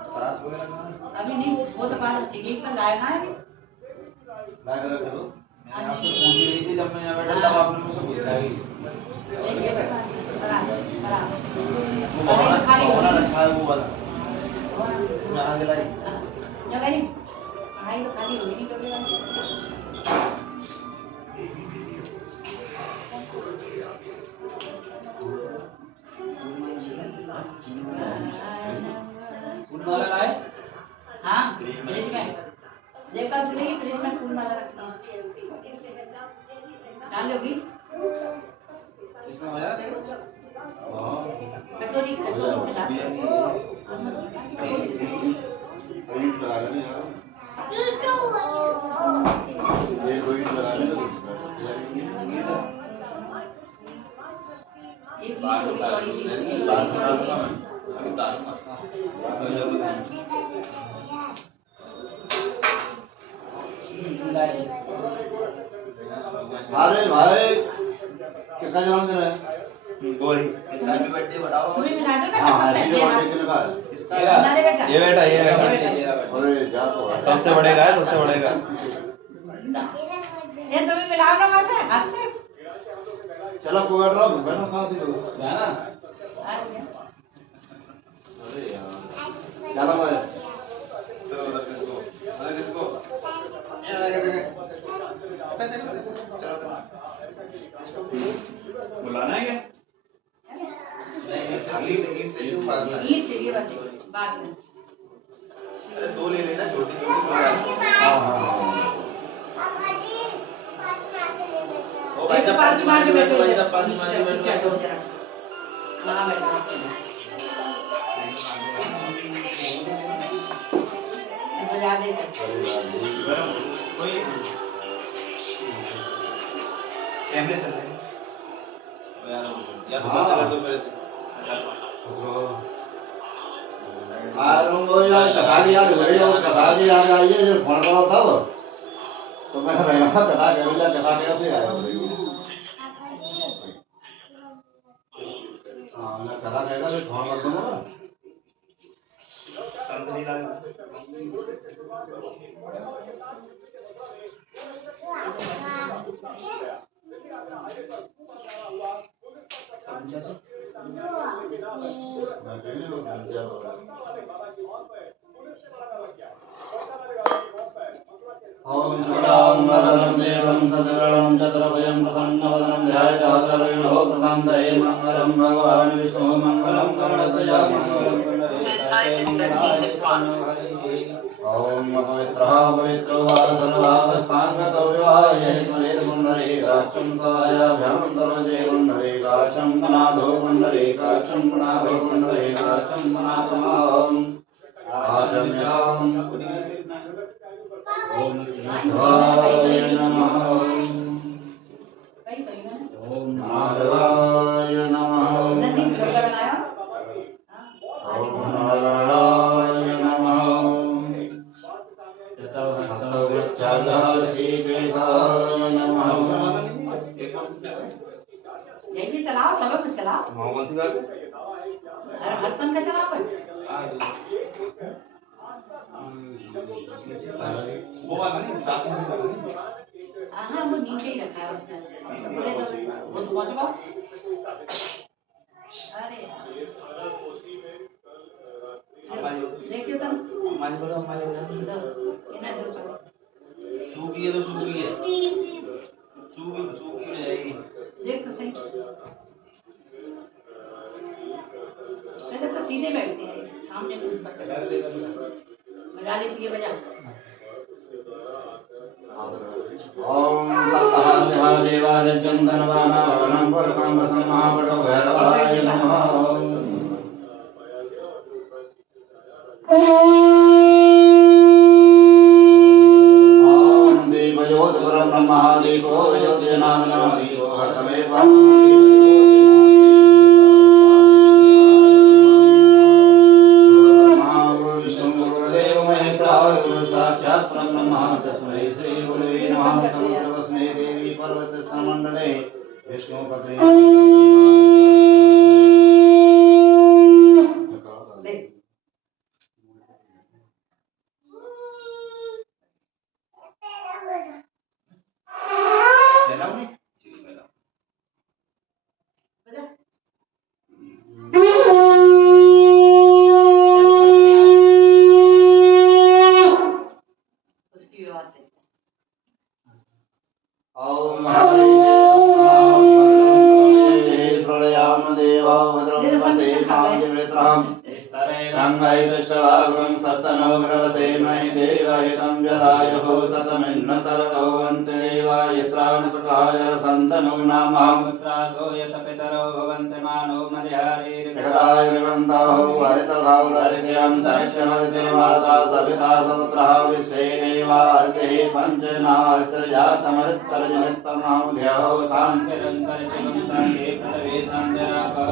अभी नहीं, वो तो बाहर चाहिए पर लाया ना अभी लाया कर दो। मैंने आपसे पूछ ही रही थी जब मैं यहाँ बैठा तब आपने मुझसे पूछा ही वो भगोना रखा है वो वाला उसमें आगे लाई जगह नहीं कढ़ाई तो खाली होगी नहीं कभी फूल माला लाए? हाँ फ्रिज में देखा तुमने कि फ्रिज में फूल माला रखी है डाल दोगी इसमें हो जाएगा हाँ कटोरी कटोरी से डाल रोइट लगा लेंगे यार ये रोइट लगा लेंगे एक थोड़ी सी अरे भाई किसका जन्मदिन है गोरी इसका भी बर्थडे बताओ तुम्हें मिला दो ना हाँ चम्मच से हैप्पी बर्थडे किसका है इसका अरे बेटा ये बेटा अरे जा तो सबसे बड़े का है, सबसे बड़े का। ये तुम्हें मिलाओ ना वहां से हाथ से चलो कोई ड्रॉप बनो खा दी लो है ना? अरे यार चलो भाई किसको ये लगा दे बुलाना है क्या? नहीं खाली नहीं से जो बात है ये चाहिए बस बाद में अरे दो ले लेना छोटी छोटी हां हां ओ भाई जब पास में बैठो भाई जब पास में बैठो हां बैठो बजा दे कैमरे चल रहे हैं या तो बंद कर दो पहले आलूंगो यार कथाली यार घरे जाओ कथाली यार आइए जब फोन करो तब तो मैं रहना कथा केवल कथा कैसे आया हां मैं कथा कहेगा तो फोन कर दूंगा शांत नहीं लगा ओम शुक्लां वरदं देवं सदगणं चतुर्भुजं प्रसन्नवदनं ध्यायामीनो प्रशान्तये मङ्गलं भगवान् विष्णुः मङ्गलं गरुडध्वजा मङ्गलं ओम पवित्रः पवित्रो वा सर्वावस्थाङ्गतो विवाहे पुण्डरीकाक्षं तवायाभ्यां सर्वजे पुण्डरीकाक्षं पुनादो पुण्डरीकाक्षं पुनादो पुण्डरीकाक्षं पुनादमाम् आचम्याम् ओम शिवाय नमः ओम माधवाय नमः ओम नारायणाय नमः ततोहस्तवृक्षालसीकेशाय नमः यही चलाओ सब कुछ चलाओ हर्षन का चलाओ वो वाला नहीं साथ में हाँ वो नीचे ही रखा है उसमें बोले तो वो तो पहुंच गया अरे देखिए सर हमारी बोलो हमारे इन्हें दो सूखी है तो सूखी है सूखी सूखी हो जाएगी देख तो सही पहले तो सीधे बैठते हैं सामने बजा लेती है बजा ओम सप्तहास्यः देवाय चन्दनवानावरणं पुरकं वसन्महावटो भैरवाय नमः ॐ दीपयोधपुरं ब्रह्मादीपो योजनादनादीपो हतमे साक्षात् ब्रह्म तस्मै श्री गुरुवे नमः समुद्रवस्ने देवी पर्वतस्थमण्डले विष्णुपत्नी रंगायुष्टवागुं सस्तनो भगवते मयि देवहितं जलायुः शतमिन्न सरतो वन्ति देवायत्राणसुखाय सन्तनो नाममुत्रासो यत पितरो भवन्ति मानो मर्यारीर्घटाय ऋगन्ताः वदितधावरदित्यन्तरिक्षमदितिर्माता सविता समुद्रः विश्वे देवादितिः पञ्चनादित्यर्यातमरित्तरजनित्तमहुध्यः शान्तिरन्तरिक्षगं शान्ति पृथिवी शान्तिरापः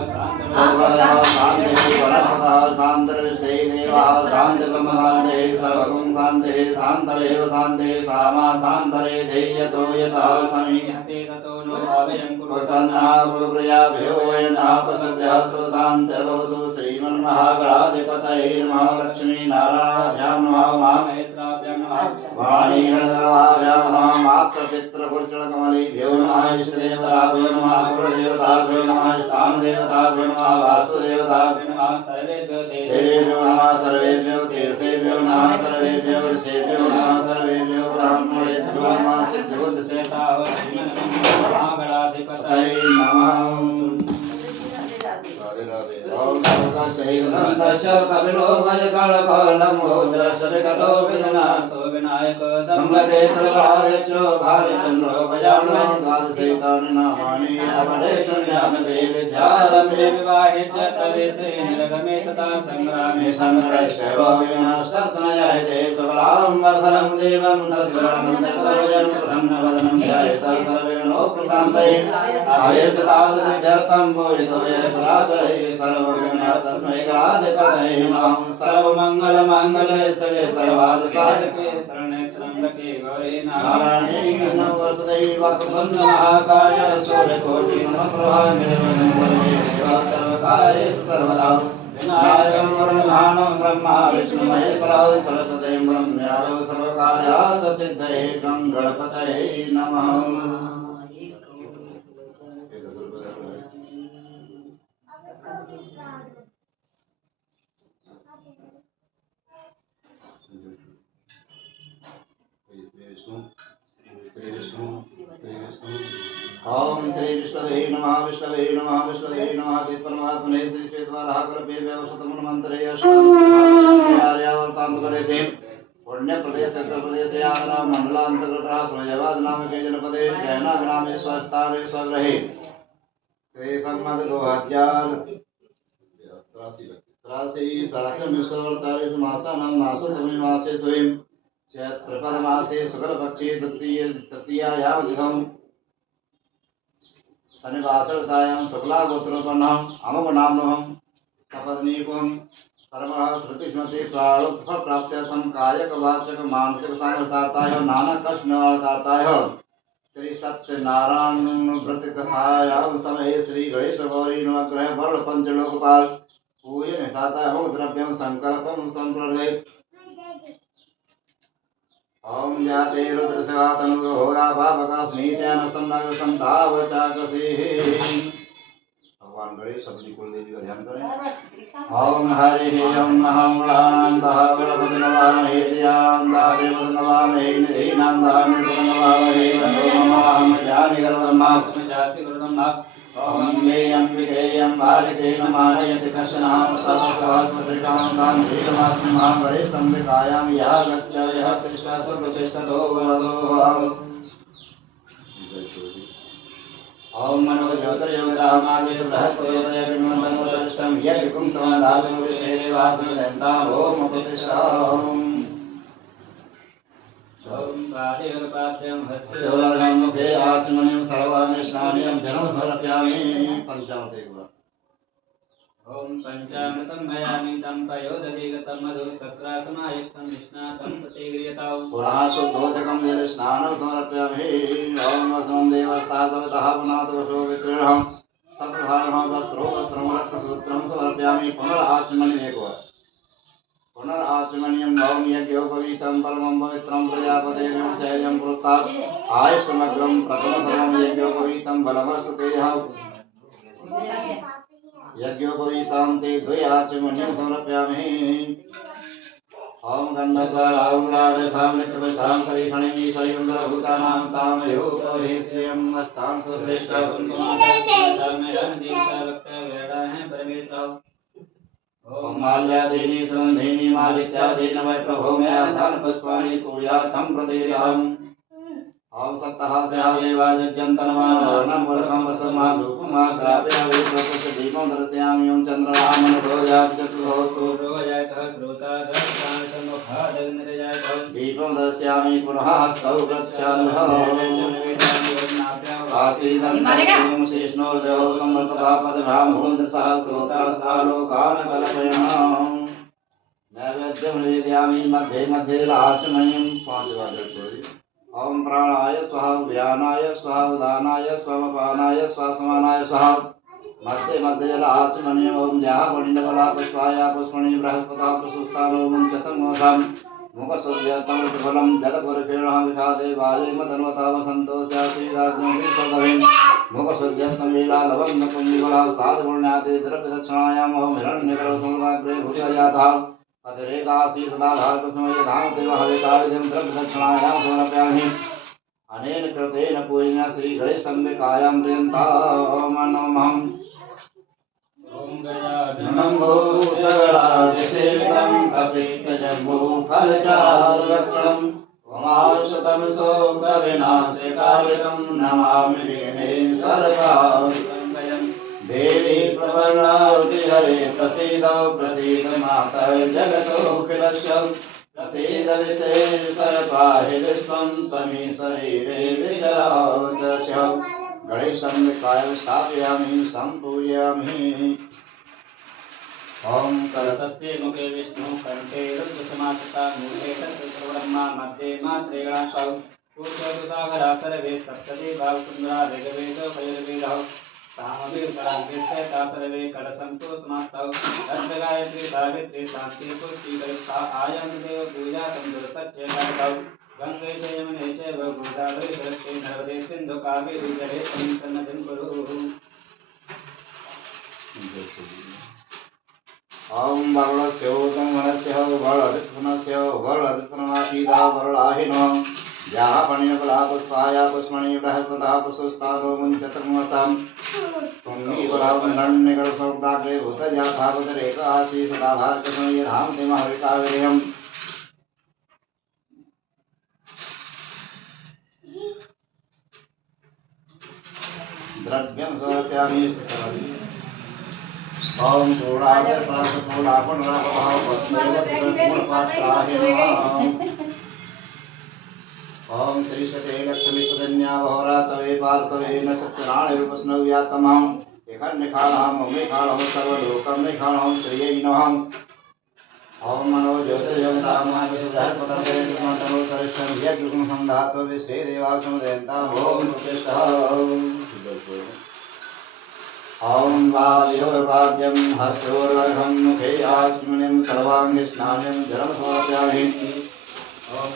शान्तिः वनस्पतः शान्तिर्विश्वे देवाः शान्तिब्रह्मशान्तिः सर्वगुं शान्तिः शान्तरेव शान्तिः सामा शान्तरे धेयतो यतः समीहते ततो नो भावयं कुरुतन्नः गुरुप्रियाभ्यो वयनः पशुभ्यः सुशान्तिर्भवतु श्रीमन्महागणाधिपतये नमः लक्ष्मीनारायणाभ्यां नमः महामहेश्वराभ्यां नमः वाणीगणसर्वाभ्यां नमः मातृपितृपुरुषकमलेभ्यो नमः इष्टदेवताभ्यो नमः गुरुदेवताभ्यो नमः स्थानदेवताभ्यो नमः वास्तुदेवताभ्यो नमः सर्वेभ्यो देवेभ्यो नमः सर्वेभ्यो तीर्थेभ्यो नमः सर्वेभ्यो ऋषेभ्यो नमः सर्वेभ्यो ब्राह्मणेभ्यो नमः सिद्धबुद्धश्रेष्ठाः श्रीमन्महागणाधिपतये नमः ओम सर्वकाशैर्नन्दस्य कपिलो गजकालकालमोदरसविकटो विघ्नासो विनायको दम्भते सर्वादित्यो भारिचन्द्रो गजाननो द्वादशैतानि नामानि अपडे शून्यागते विद्यारम्भे विवाहे च प्रवेशे निर्गमे तथा संग्रामे संग्रहश्चैव विनाशस्तनयायते सबलां वर्धनं देवं सद्गुणानन्दकरवयं प्रसन्नवदनं ध्यायेत सर्वेणो प्रशान्तये आयुर्दादसिद्ध्यर्थं भूयितो यशराचरैः सर्वविघ्नतस्मै गणाधिपतये नमः सर्वमङ्गलमाङ्गल्ये शिवे सर्वार्थसाधके शरण्ये त्र्यम्बके गौरी नारायणे नमोस्तुते वक्रतुण्डमहाकाय सूर्यकोटिसमप्रभा निर्विघ्नं देवा सर्वकार्येषु सर्वदा विनायकं वरदानं ब्रह्मा विष्णुमहेश्वरौ सरस्वतीं ब्रह्मण्यो सर्वकार्यात् सिद्धये गं गणपतये नमः ओम श्री विष्णवे नमः विष्णवे नमः विष्णवे नमः परमात्मने श्री चेतवारः कल्पे व्यवसतमन मंत्रे अष्टावर्तांतप्रदेशे पुण्य प्रदेश उत्तर प्रदेश यादना मंडलांतर्गतः प्रजवाद नामके जनपदे जैना ग्रामे स्वस्थाने स्वगृहे श्री सम्मत 2083 साकमिश्वर्तारेषु मासानां मासोत्तमे मासे स्वयं चैत्रपदमासे शुक्लपक्षे तृतीयायां दिनम् शनिवासरतायां शुक्लागोत्रोत्पन्नम् अमुकनाम्नः तपस्नीपुं कर्मः श्रुतिस्मृति प्राप्त्यर्थं कायकवाचक मानसिक साधनार्थाय नानाकष्टनिवारणार्थाय श्री सत्यनारायण व्रत कथायां समये श्री गणेश गौरी नवग्रह वर्ण पंचलोकपाल पूजन हेताय होम द्रव्यं संकल्पं संप्रदे ओम जाते रुद्रसेवा तनु होरा भावका स्नीत्यान संतावचाकसे भगवान गणेश सभी कुलदेवी का ध्यान करें। ओम हरि ओम नमः गणपति नमामि प्रियानंदा देव नमामि निधिनंदा नमामि नमः जानि गर्वमा जाति गुरुधम्मा ओम मे अंबिके अंबालिके नमायति कशनां सर्वस्वत्रिकां गांधीर्मास्महां गणेश संविकायां यः गच्छ यः तिष्ठतु प्रतिष्ठतो वरदो ओम मनो ज्योतिर्योगदामादिषु बृहस्पतियोदय विमन्त्रं यज्ञकुं समादातु विश्वेदेवासुदेवताम् ओम प्रतिष्ठा ओम पादेर्पाद्यं हस्ते मुखे आत्मनिं सर्वाणि स्नानियं जलं समर्पयामि पंचामृतेन ओम पंचामृतं मयामि तं पयोदधिगतं मधु सत्रासमायुक्तं निष्णातं प्रतिगृह्यतां पुनः शुद्धोदकं जलस्नानं समर्पयामि ओम वसनं देवस्तादवतः पुनादवशो विक्रीणं सत्धारणं वस्त्रो वस्त्रं रक्तसूत्रं समर्पयामि पुनराचमनि एकवार पुनराचमनियं ओम यज्ञोपवीतं परमं पवित्रं प्रजापतेर्यं जयं पुरस्तात् आयुष्मग्रं प्रथमसर्वं यज्ञोपवीतं बलमस्तु तेह यज्ञोपवीतां ते द्वयाचमनिं समर्पयामि ओम गन्धद्वाराउद्रादशां नित्यवशां करीषणीं ईश्वरीन्द्रभूतानां तामयोपवेश्यं नस्तां सुश्रेष्ठा ओम माल्यादीनि सुगन्धीनि मालित्यादीनि वै प्रभो मे अर्धान पुष्पाणि पूजार्थं प्रदीयताम् ओम सप्तहास्यादेवाजन्तनमानवर्णं पुरकं वसमाधूपमाग्रापयामि प्रत्यक्षदीपं दर्शयामि ओम चन्द्रमामनोजाति चतुर्भुतो रोजयतः श्रोतादर्शनसम्मुखादग्निरजयतः दीपं दर्शयामि पुनः हस्तौ प्रक्षालः आसीदं शेषणोर्जयोतं वर्ततापदभ्रामोन्द्रसः श्रोतास्तालोकान् कल्पयामि नैवेद्यं निवेदयामि मध्ये मध्ये आचमनीं 5 बार जोड़ी ओम प्राणाय स्वाहा व्यानाय स्वाहा उदानाय स्वामपानाय स्वासमानाय स्वाहा मध्ये मध्ये जलाचमनीय ओम जापणिनबला पुष्पाय पुष्पणि बृहस्पता प्रसुस्तानो मुञ्चतमोषां मुखसुद्यतं फलं जलपुरकिरणः विखादेवाय मदन्वता वसन्तोस्यासीदाग्निसदभिं मुखसुद्यतं लीलालवं पुण्यबला साधुपुण्याति द्रव्यदक्षिणायाम् ओम हिरण्यकरसमुदाग्रे भूतयातः अतिरेकासी सदाधार कुसुमय धाम देव हरिकाविधं द्रव्यदक्षिणायां समर्पयामि अनेन कृतेन पूजन श्री गणेशम्बिकायां प्रियन्तां नमः ओम गजाननं भूतगणाधिसेवितं कपित्थजम्बूफलचारुलक्षणं उमाशतं शोकविनाशकालिकं नमामि विघ्नेश्वरकालिकं देवी प्रवर्णावति हरे प्रसीद प्रसीद मातः जगतोऽखिलस्य प्रसीद विश्वेश्वर पाहि विश्वं त्वमीश्वरीरे विचरावतस्य गणेशं विकाय स्थापयामि सम्पूजयामि ओम करतस्य मुखे विष्णु कंठे रुद्रसमासिता मूले तत्ब्रह्मा मध्ये मात्रेणासौ पूर्वदुसागरा सर्वे सप्तदे भावसुन्दरा ऋग्वेद भैरवेदः सामवेदराङ्गस्य तासर्वे कलसन्तु समास्तौ तस्य गायत्री सावित्री शान्ति पुष्टि कल्पा आयन्देव पूजा तन्दुरसच्च करतौ गंगे च यमुने चैव गोदावरी सरस्वती नर्मदे सिन्धु कावेरी जले सन्निधिं कुरु ओम वरुणस्य ऊर्ध्वं वनस्य वरुणऋत्वनस्य वरुणऋत्वनासीदा वरुणाहिनो याः पणिनबला पुष्पाया पुष्पणि बृहस्पतः पुष्पस्तानो मुञ्चतमोषां त्वन्निबलावन्नन्यकरसौदाग्रे भूतजाथावतरेकासी सदाधारकुसुमय धाम देमहरिकाविरिहम् द्रव्यं समर्पयामि ओम ओम श्री सते लक्ष्मी सुधन्या बहुरातवे पार्श्वे नक्षत्राणि रूपस्नव्यात्तमं एकन्निखाणं ममेखाणं सर्वलोकं निखाणं श्रियै नमः ओम मनो ज्योतिर्योगदामादिबृहस्पतये करिष्यं यज्ञं संधातो विश्वे देवासुदेवताम् ओम प्रतिष्ठा ओम वादियोर्वाद्यं हस्तोर्वर्घं मुखे आचमनीं सर्वाङ्गे स्नानं जलं समर्पयामि ओम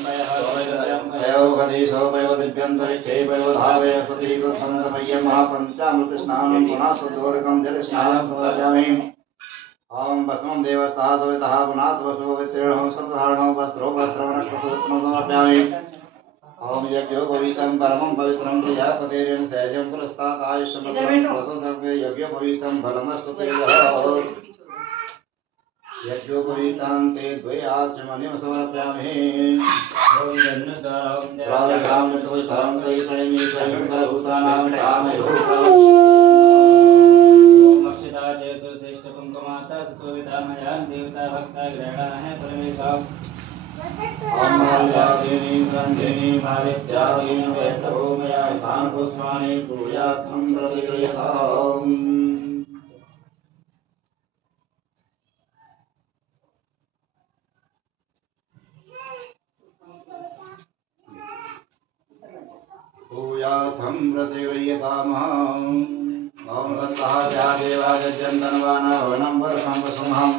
पयोगदीशो पयोदिभ्यन्तरिक्षे पयोधावे सुधीकृतसन्दमय्यं महापञ्चामृतस्नानं पुनः शुद्धोदकं जलस्नानं समर्पयामि ओम भस्मं देवस्ताः सवितः पुनात् वसुपवित्रेणं सतधारणं वस्त्रो वस्त्रवनकृतसूत्रं समर्पयामि ओम यज्ञोपवीतं परमं पवित्रं प्रजापतेर्यं सहजं पुरस्तात् आयुष्यमग्रं प्रतोदर्भे यज्ञोपवीतं फलमस्तु तेजः यज्ञोपवीतां ते द्वयाचमनीं समर्पयामि ओम जन्नद्वारां राधां नतवशां करिष्यणीं स्वयं सर्वभूतानां कामयोगः प्रतिगृह्यताम् भूयाथं प्रतिगृह्यतामहम् ॐ दत्तः देवाजन्धनवानवनं वर्षं वसुमहं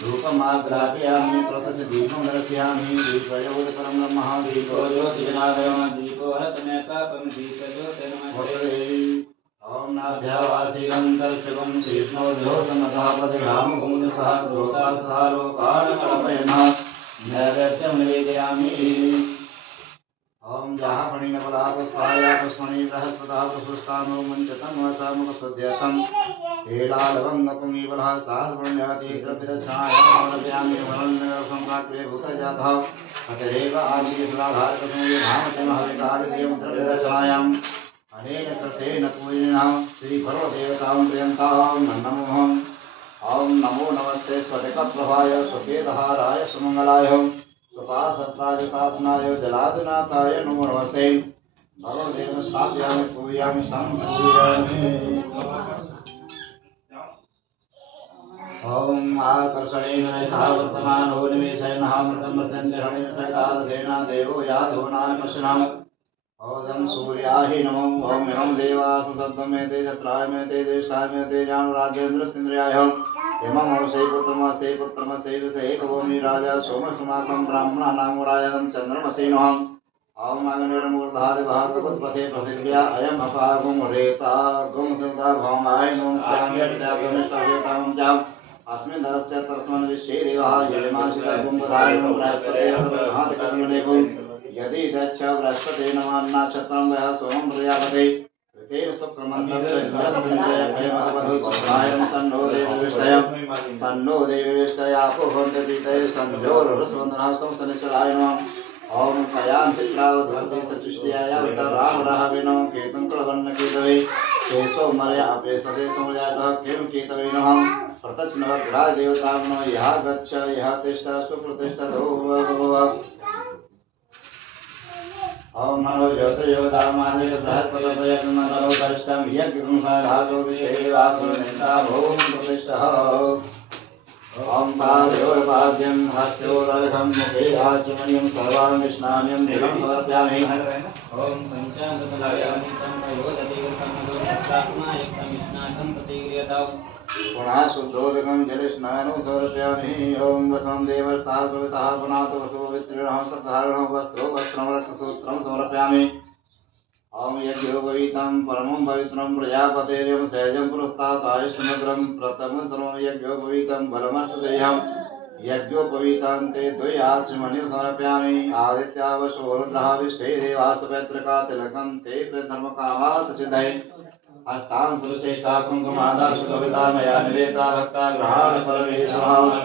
धूपमाग्रापयामि प्रतस्दीपं दर्शयामि दीपयोगपरं ब्रह्मः दीपो ज्योतिजनादयः दीपो रत्नपापं दीपज्योतिर्मते ॐ नाभ्यावासीनं दर्शकं शेष्णो ज्योतमधापतिभ्यामुसह द्रोतास्तथा लोकान् कल्पयन्ः नैवेद्यं निवेदयामि ओम जाहमणिनवला पुष्पाया पुष्मणि बृहस्पतः पुष्पस्तानो मुञ्चतं वसामुखसुध्यतं हेलालवङ्गपुङ्गीवलः सहस्रवण्याति द्रव्यदक्षायामरव्यामि वरन्नगरसं काक्रे भूतजातः अतरेव आशीर्षदाधारकसंगे धामते महविकारदेवं द्रव्यदक्षायाम् अनेन कृतेन पूजिनः श्रीभर्वदेवतां प्रियन्तां नमोऽहम् ॐ नमो नमस्ते स्फटिकप्रभाय सुखेदहाराय सुमङ्गलाय सुपासत्ताय शासनाय जलादिनाथाय नमो नमस्ते भगवदेव स्थापयामि पूजयामि संपूजयामि ॐ आकर्षणेन सह वर्तमानो निवेशयनः मृतं मृत्यञ्जरणेन सहितादधेन देवो याधोनान्मशनः ओदं सूर्याहि नमो ॐ इमं देवासु तद्वमेते चत्रायमेते ज्येष्ठायमेते जानराजेन्द्रस्तिन्द्रियाय इममोषे पुत्रमस्ते एकभूमि राजा सोमसुमाकं ब्राह्मणानामुरायं चन्द्रमसि नमः ॐ अग्निर्मूर्धादिवः ककुत्पथे पृथिव्या अयम् अपागुं रेता गुं सुता भौमाय नुं स्याम्यत्यागमिष्टवेतां च अस्मिन् दस्य तस्मन् विश्वे देवः यजमासितं बधायं बृहस्पतिर्हादिकर्मणेको यदि दक्ष बृहस्पते नक्षत्रं वह सोमं प्रजापते तेन शुक्रमन्तस्य इंद्रस्त्रिंजयमधुसूत्रायं सन्नो देवविष्टय आपो भवन्ति पीतये सन्ध्योरसवन्दनास्तं शनिश्चराय नमः ॐ कयां चित्रावधूते चतुष्टयाय रामराहवेनो केतुं कुलवर्णकेतवे केशो मर्या अपेसते संजातः केम केतवे नमः प्रत्यक्षनवग्रह देवतां नमः यः गच्छ यः तिष्ठ सुप्रतिष्ठतो ओम नमो ज्योतिर्योदामादि बृहस्पतयन्मनो कष्टं यज्ञुंसाधातो विषेवासुरनिन्दा भूम प्रतिष्ठः ओम पादयोर्पाद्यं हस्तयोरर्घं मुखे आचमनीयं सर्वाणि स्नानं निलं समर्पयामि ओम पंचामृतमयामि संप्रयोजतीर्थमदोषात्मायुक्तं स्नानं प्रतिक्रियताम् पुनः शुद्धोदकं जलस्नानं समर्पयामि ओम वसं देवस्तावतः पुनातो वसुवित्रिणः सत्धारणः वस्त्रं रक्तसूत्रं समर्पयामि ओम यज्ञोपवीतं परमं पवित्रं प्रजापतेर्यं सहजं पुरस्तात् आयुष्मग्रं प्रथमं सर्वं यज्ञोपवीतं बलमष्टदेहं यज्ञोपवीतं ते द्वयाचमनीं समर्पयामि आदित्यावशो रुद्रः विष्टे देवासपैत्रका तिलकं ते धर्मकामात् सिद्धये अस्तां सुरश्रेष्ठा कुङ्कुमादा सुकविता मया निवेदिता भक्ता ग्रहाण परमेश्वरः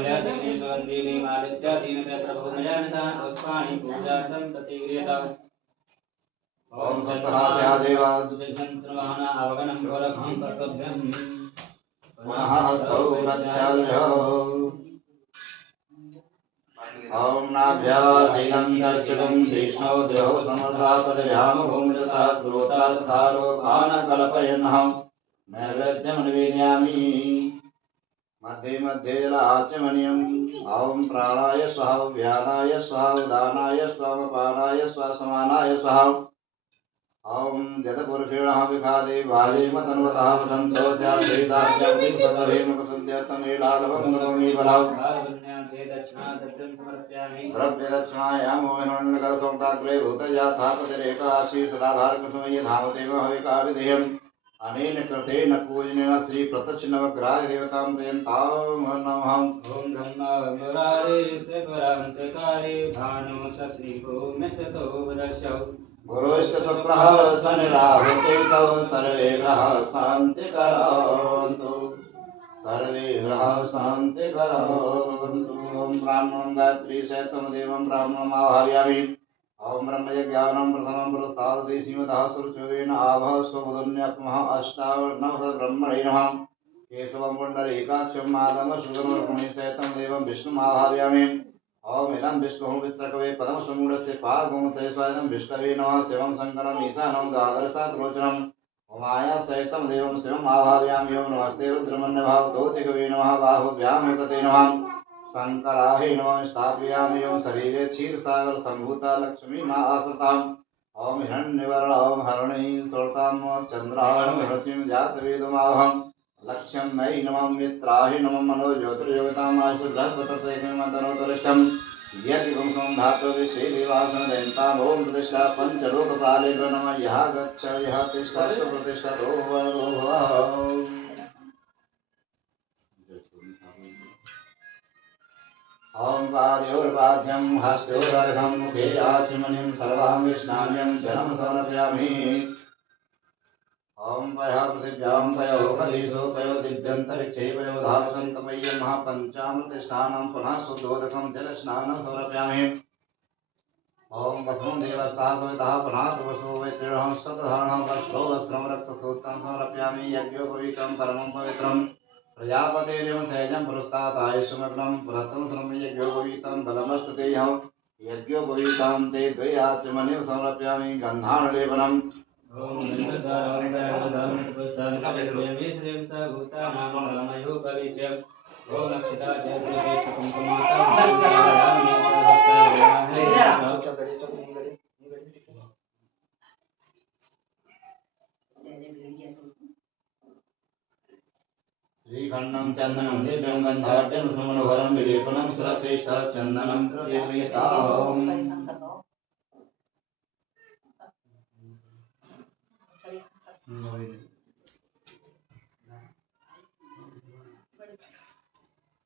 ओम सप्तहास्या देवादुतिघ्नवाहन अवगनं गोरखं कर्तव्यं पुनः हस्तौ रक्षाल्यो ओम नाभ्यासीनं दर्शनं शेष्णौ द्वौ समर्धापदभ्यामभूमिरसः श्रोत्रास्तथा लोकान् कल्पयन्नः नैवेद्यं निवेदयामि मध्ये मध्ये जलाचमनीयम् ॐ प्राणाय स्वाहा व्यानाय स्वाहा उदानाय स्वाहा अपानाय स्वाहा समानाय स्वाहा ओम जतपुरुषेणः विखादे वाजेमतन्वतः वसन्तो स्याद्वैताभ्यां दीपकधेनुकसुन्द्यर्थमेलालवङ्गमङ्गीबलाौ द्रव्यदक्षिणायामो विनोन्नकरसंताग्रे भूतजाथापतिरेकाशीर्षदाधारकसमये धामदेव हविकाविधेयम् अनेन कृतेन पूजनेन श्री प्रत्यक्षनवग्रहाय देवतां प्रियन्तां नमः ओम ब्रह्मवरारे सेवरांतकारे भानो श्रीभूमिशतो वदस्यौ गुरुश्च शुक्रः शनिराहुते तौ सर्वे ग्रहाः शान्तिकरन्तु सर्वे ग्रहाः शान्तिकरन्तु ॐ ब्राह्मणं गायत्री सहितं देवं ब्राह्मणम् आवाहयामि ॐ ब्रह्मयज्ञानं प्रथमं पुरस्तादति श्रीमतः सुरचुरेण आभः स्वमुदन्यप्मः अष्टावनवः ब्रह्मणे नमः केशवं पुण्डरीकाक्षं माधवशुगमर्पणे सहितं देवं विष्णुम् आवाहयामि ओम इदं विष्णुः वित्रकवे पदमसमूढस्य पादगुंसैस्वादं विष्णवे नमः शिवं शङ्करम् ईशानं द्वादशतात्रोचनम् उमाया सहितं देवं शिवम् आभावयामि। ओम नमस्ते रुद्रमन्यभावतोतिकवे नमः बाहुभ्यां तते नमः शंकराय नमः स्थापयामि। ओम शरीरे क्षीरसागर संभूता लक्ष्मी मा आसताम्। ओम हिरण्यवर्ण ओम हरणी सुरतां चंद्रां हरतिं जातवेदमाहम् लक्ष्यं मयि नमः मित्राय नमः मनो ज्योतिर्योगिताम् आशु बृहस्पतिर्देवं मन्तनोत्तरष्टम् यज्ञं धातु विश्वे देवासन दैताम् ओम प्रतिष्ठा पंचलोकपालेभ्यो नमः यः गच्छ यः तिष्ठ सुप्रतिष्ठतो भव। ओम पादयोर्पाद्यं हस्तयोरर्घं मुखे आचमनीं सर्वां स्नान्यं जलं समर्पयामि। ओम पयः पृथिव्यां पयो कलीसो पयो दिव्यन्तरिक्षे पयो धावसन्तमय्यं महापञ्चामृतस्नानं पुनः शुद्धोदकं जलस्नानं समर्पयामि। ओम वसुं देवस्ताः सवितः पुनः वसु वैत्रिणः शतधारणः वस्त्रो वस्त्रं रक्तसूत्रं समर्पयामि। यज्ञोपवीतं परमं पवित्रम् प्रजापतेर्यं तेजं पुरस्तात् आयुष्मग्नं पुरस्तं यज्ञोपवीतं बलमस्तु तेयं यज्ञोपवीतं ते द्वे आचमनीं समर्पयामि। गन्धानुलेपनम् ओम नमः पुष्टामि भूतानां रामयो परिचयम् ओम लक्षिता जय श्रीखण्डं चन्दनं दिव्यं गन्धाढ्यं सुमनोहरं विलेपनं सुरश्रेष्ठ चन्दनं प्रदीपयताम्।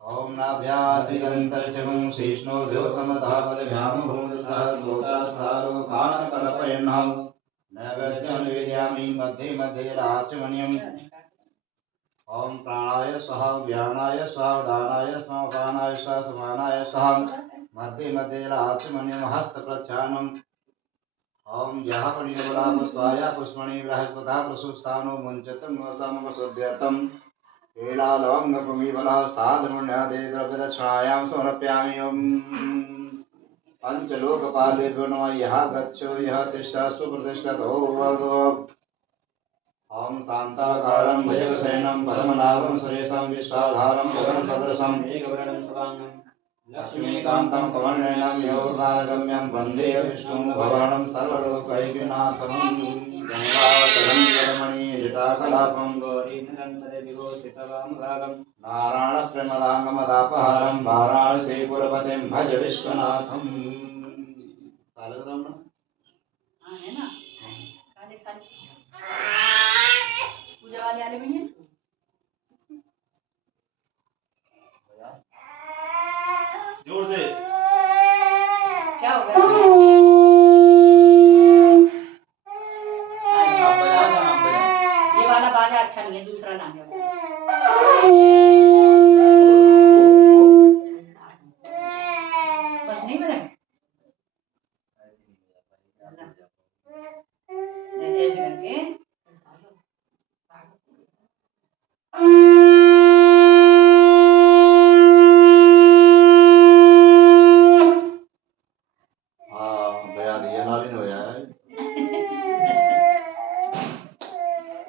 ओम नाभ्यासिकन्तरिक्षं शेष्णो द्योतमतः पदभ्यां भूमतः गोत्रास्थारो कानकलपयन्नः नैवेद्यं निवेदयामि। मध्ये मध्ये राचमनीयम्। ओम प्राणाय स्वाहा व्यानाय स्वाहा उदानाय स्वाहा उपानाय स्वाहा समानाय स्वाहा मध्ये मध्ये राचमनीयं हस्तप्रक्षालनम्। ओम यः पणिबला पुष्पाय पुष्पणि बृहस्पतः प्रसुस्थानो मुञ्चतं समवसुद्यतं केलालवङ्गपुमीबलः साधमुण्यादे द्रव्यदक्षिणायां समर्पयामि। ओम पञ्चलोकपालेभ्यो नमः यः गच्छो यः तिष्ठ सुप्रतिष्ठतो भवतु। ओम शान्ताकारं भुजगशयनं पद्मनाभं सुरेशं विश्वाधारं गगनसदृशं लक्ष्मीकान्तं कमण्डलं योगदानगम्यं वन्दे विष्णुं भवानं सर्वलोकैकनाथं गङ्गाचलं जलमणि जटाकलापं नारायणप्रेमदाङ्गमदापहारं वाराणसीपुरपतिं भज विश्वनाथं। हाँ है ना काले सारे पूजा वाले आले भी हैं। जोर से क्या हो गया आप बजाओ ना, आप बजाओ। ये वाला बाजा अच्छा नहीं है दूसरा ला गया बस नहीं बजा ऐसे करके भैया दिया नाली हो जाए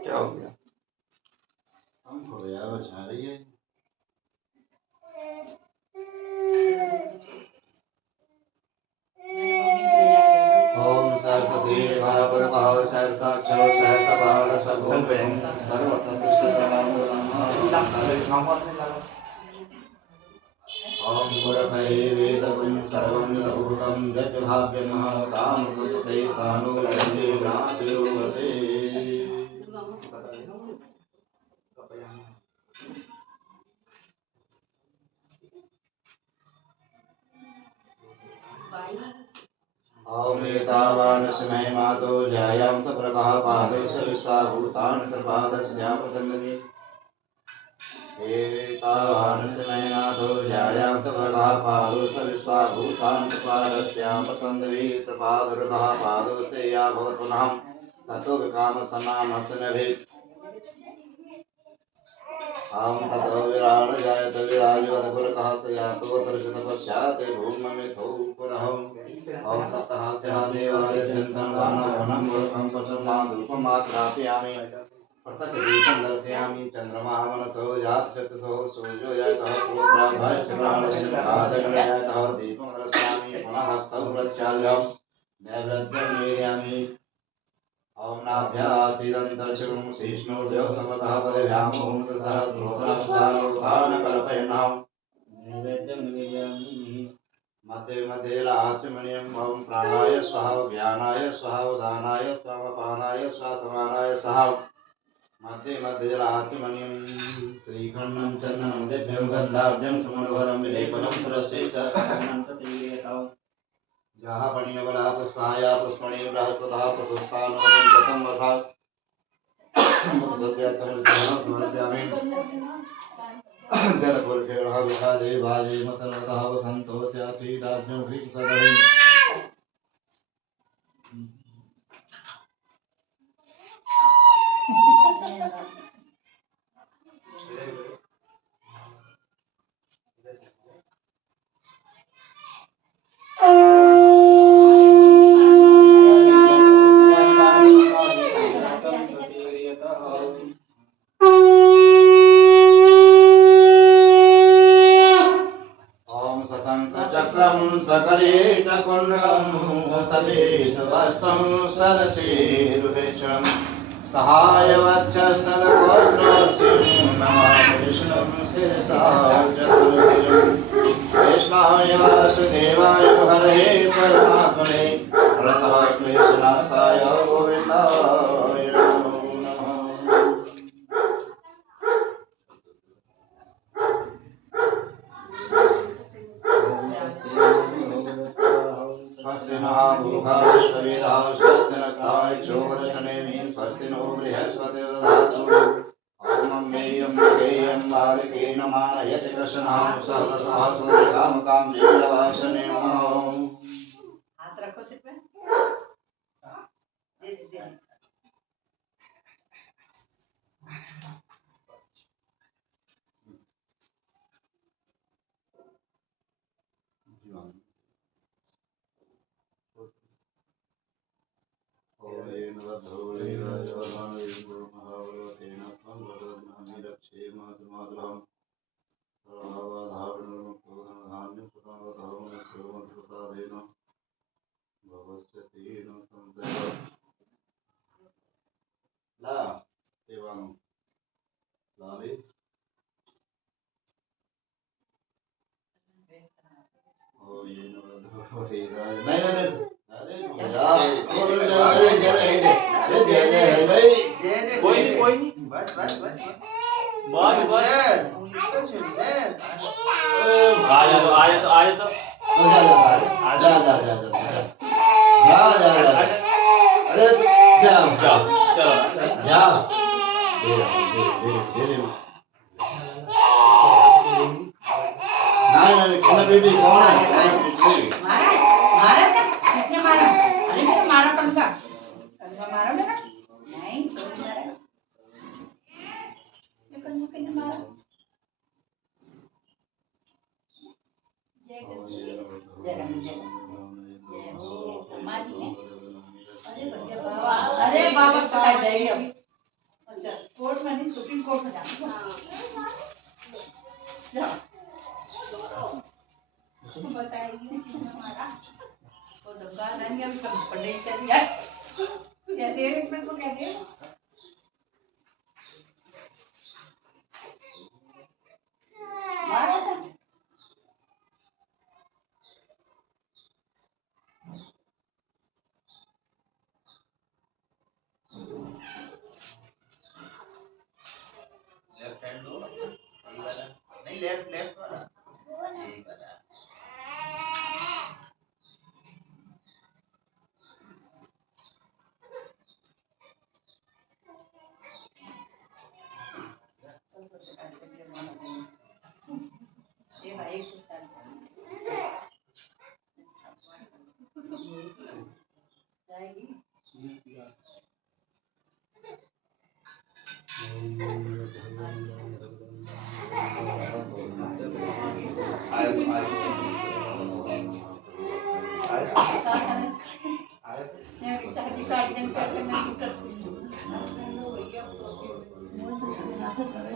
क्या हो गया? हमको भैया बचा रही है। ओम सरस्वती भाव सहसाक्षरो सहसपाद सर्वोपम ओम गुरभै वेदवं सर्वं यदभूतं यज्भाव्यमः कामदुते सानुलम्बे भ्रातृवसे। ओम एतावानस्य महिमातो ध्यायां स प्रभः पादैश्च विश्वाभूतानि त्रिपादस्यापतन्वि एतावानस्य महिमातो ध्यायां स प्रभः पादैश्च विश्वाभूतानि त्रिपादस्यापतन्वि त्रिपादरुकः पादोऽस्य या भवत् पुनः ततो विकामसनामस्य नभेत्। आम ततो विराड जायत विराजवत पुरकः स यातो दर्शत पश्चात् भूममिथो पुरः ओम सप्तहास्यः देवाय चन्द्रमानवनं मूर्खं पशुमाधूपमात्रापयामि पृथक्दीपं दर्शयामि चन्द्रमा मनसो जातचतुर्थो सूर्यो यतः प्रोत्राभाष्यप्राणश्चिराजगणयतः दीपं दर्शयामि पुनः हस्तौ प्रक्षाल्यं नैवेद्यं निवेदयामि ओम नाभ्यासीदन्तर्षिकं शीष्णोर्देव समतः पदभ्यामों ततः प्रोत्राभालोकानकल्पयन्नां नैवेद्यं निवेदयामि मध्ये मध्ये लाचमणियं ओम प्राणाय स्वाहा ज्ञानाय स्वाहा उदानाय स्वाहा अपानाय स्वाहा समानाय स्वाहा मध्ये मध्ये लाचमणियं श्रीखण्डं चन्दनं दिव्यं गन्धाढ्यं सुमनोहरं विलेपनं पुरस्कृतं जहाँ पणियबला पुष्पाया पुष्पणे बृहस्पतः प्रशस्तानो कथं वसा मुखसद्यत्तमर्चनं समर्पयामि जलपुरखेणः विषादे वाजे मतनतः वसन्तो स्यासीदाज्ञं ह्रीसदहि सकलेटकुण्डलं समेतवस्तं सरसीरुहेशं सहायवक्षस्थलवस्त्रस्य नमः कृष्णं शिरसा चतुर्भुजं कृष्णाय वासुदेवाय हरये परमात्मने प्रणतः क्लेशनाशाय गोविन्दाय नमो नमः। स्वस्ति नः भूखा विश्ववेदाः स्वस्ति नस्तारिक्षो वर्षणेमि स्वस्ति नो बृहस्पतिर्दधातु ॐ अम्बेयं गेयं बालकेन मानयति कृष्णः सहस्रः स्वदशामुकां वीरवासने नमः। हाथ रखो सिर पे दे दे ओमेन वधोलिरयोधनेन्द्रो महाबलतेन त्वं वदन्नामिरक्षे मातुमातुलम् सर्वावधारणमुक्तोधनधान्यं सुतावधावनस्यो मधुप्रसादेन भवस्य तेन संशयः ला देवानु लाले ओमेन वधोलिरयोधनेन्द्रो नहीं कोई नहीं बस बस बस बस बस आया तो आया तो आया तो जा जा जा जा जा जा जा अरे जा चलो जा धीरे धीरे नहीं कौन बेबी कौन है मारा मारा क्या किसने मारा अरे मैंने मारा कलका कलका मारा मैंने नहीं कौन मारा ये कलका किसने मारा अरे बाबा क्या जाएगी अभी अच्छा कोर्ट में नहीं सुप्रीम कोर्ट में जाना बताएगी हमारा वो दबका रहेंगे अभी पढ़ने चली यार कहते हैं इसमें को कहते हैं मारा था लेफ्ट हैंड लो ये वाला नहीं लेफ्ट लेफ्ट वाला ये वाला ये भाई जाएगी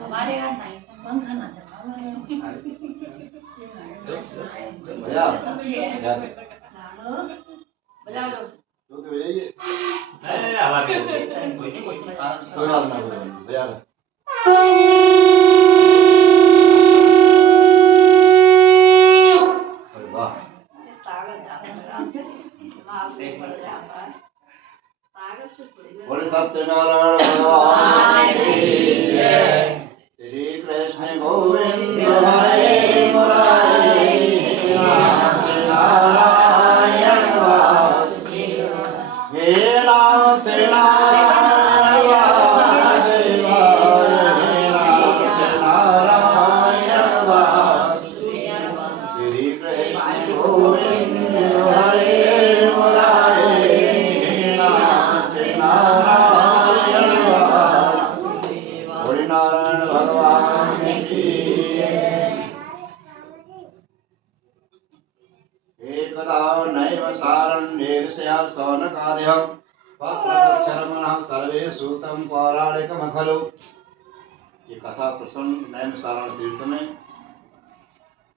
हमारे यहाँ नहीं पंखा ना चला भैया बजा लो तो भैया हमारे कोई बात ना भैया अरे वाह ताकत ज्यादा लगाते लाल पे पड़ जाता है ताकत से थोड़ी बोले सत्यनारायण भगवान की जय श्री कृष्ण गोविंद हरे मुरारी नारायण वासुदेव हे नाथ नारायण नारायण वासुदेव श्री कृष्ण गोविंद हरे मुरारी नाथ नारायण वासुदेव हरि नारायण भगवान की एकदा नैव सारण्येर्षया सौनकादयः पत्रवृक्षरमणः सर्वे सूतं पौराणिकम् खलु। ये कथा प्रसंग नैमिषारण्य तीर्थ में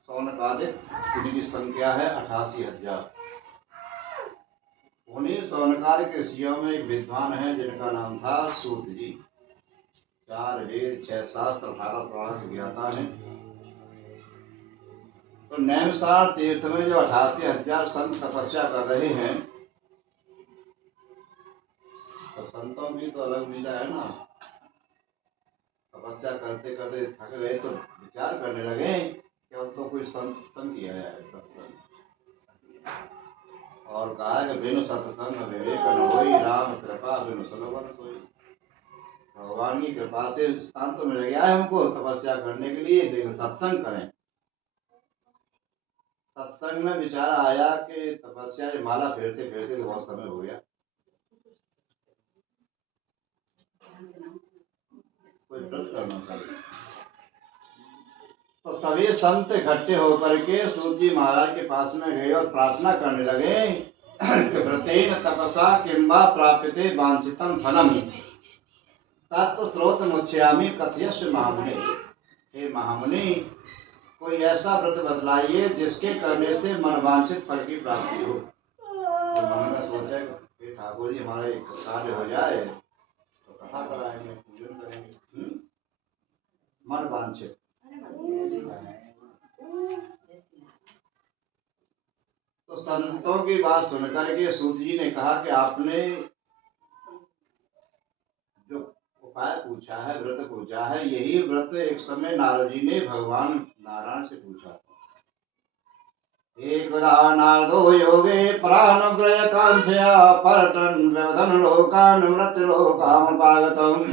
सौनकादिक इनकी संख्या है 88,000। उन्हीं सौनकादिक ऋषियों में एक विद्वान है जिनका नाम था सूत जी। 4 वेद 6 शास्त्र 18 पुराण के ज्ञाता है। तो नैमिषारण्य तीर्थ में जो 88,000 संत तपस्या कर रहे हैं, तो संतों की तो अलग लीला है ना। तपस्या करते करते थक गए तो विचार करने लगे कि अब तो कोई सत्संग किया जाए सत्संग। और कहा कि बिनु सत्संग विवेक न होई, राम कृपा बिनु सुलभ न सोई। भगवान की कृपा से स्थान तो मिल गया है हमको तपस्या करने के लिए, लेकिन सत्संग करें। सत्संग में विचार आया कि तपस्या ये माला फेरते फेरते तो बहुत समय हो गया, कोई व्रत करना चाहिए। तो सभी संत इकट्ठे होकर के सूत जी महाराज के पास में गए और प्रार्थना करने लगे कि व्रतेन तपसा किंबा प्राप्यते वांछितम फलम तत्व स्रोत मुच्छयामि कथयस्य महामुनि। हे महामुनि, कोई ऐसा व्रत बतलाइए जिसके करने से मनवांछित फल की प्राप्ति हो। तो मन में सोचा कि ठाकुर जी हमारे कार्य हो जाए तो कथा कराएंगे, पूजन करेंगे। मन वांछित। तो संतों की बात सुनकर के सूत जी ने कहा कि आपने जो उपाय पूछा है, व्रत पूछा है, यही व्रत एक समय नारद जी ने भगवान नारायण से पूछा। एकदा नारदो योगे प्राणग्रय कांक्षया पर्यटन व्यवधन लोकान मृत्यु लोकामुपागतम्।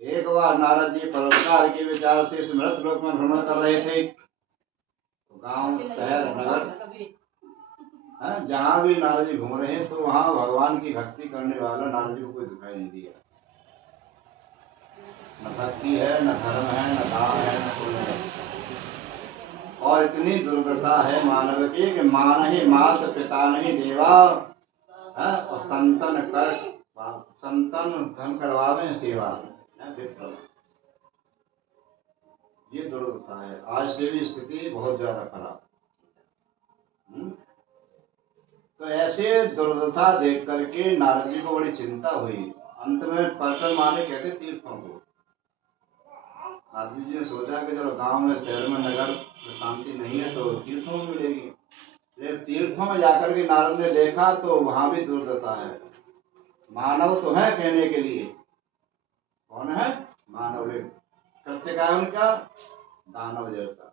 एक बार नारद जी परोपकार के विचार से इस मृत लोक में भ्रमण कर रहे थे। तो गांव शहर नगर जहाँ भी नारद जी घूम रहे हैं तो वहाँ भगवान की भक्ति करने वाला नारद जी को कोई दिखाई नहीं दिया। न भक्ति है, न धर्म है, न दान है, न पुण्य है। और इतनी दुर्दशा है मानव की कि मां नहीं मात पिता नहीं देवा और संतन धन करवावे सेवा। ये दुर्दशा है। आज से भी स्थिति बहुत ज्यादा खराब। तो ऐसे दुर्दशा देख करके नारद जी को बड़ी चिंता हुई। अंत में पर्यटन माने कहते तीर्थों को। नारद जी ने सोचा कि चलो गांव में शहर में नगर में शांति नहीं है तो तीर्थों में मिलेगी। तीर्थों में जाकर के नारद ने देखा तो वहां भी दुर्दशा है। मानव तो है कहने के लिए, कौन है मानव, कृत्य का है उनका दानव जैसा।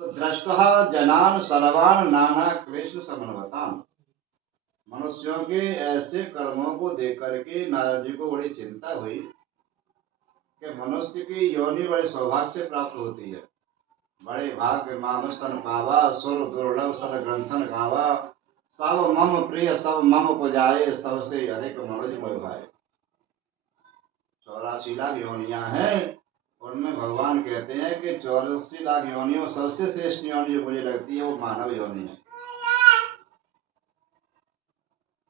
तो दृष्टः जनान सर्वान नाना कृष्ण समन्वतान। मनुष्यों के ऐसे कर्मों को देख करके नारद जी को बड़ी चिंता हुई कि मनुष्य की योनि बड़े सौभाग्य से प्राप्त होती है। बड़े भाग्य मानुष तन पावा, सुर दुर्लभ सद ग्रंथन गावा, सब मम प्रिय सब मम पुजाए, सबसे अधिक मनोज मोह भाए। 84 लाख योनियां हैं, उनमें भगवान कहते हैं कि 84 लाख योनियों सबसे श्रेष्ठ योनि जो मुझे लगती है वो मानव योनि है।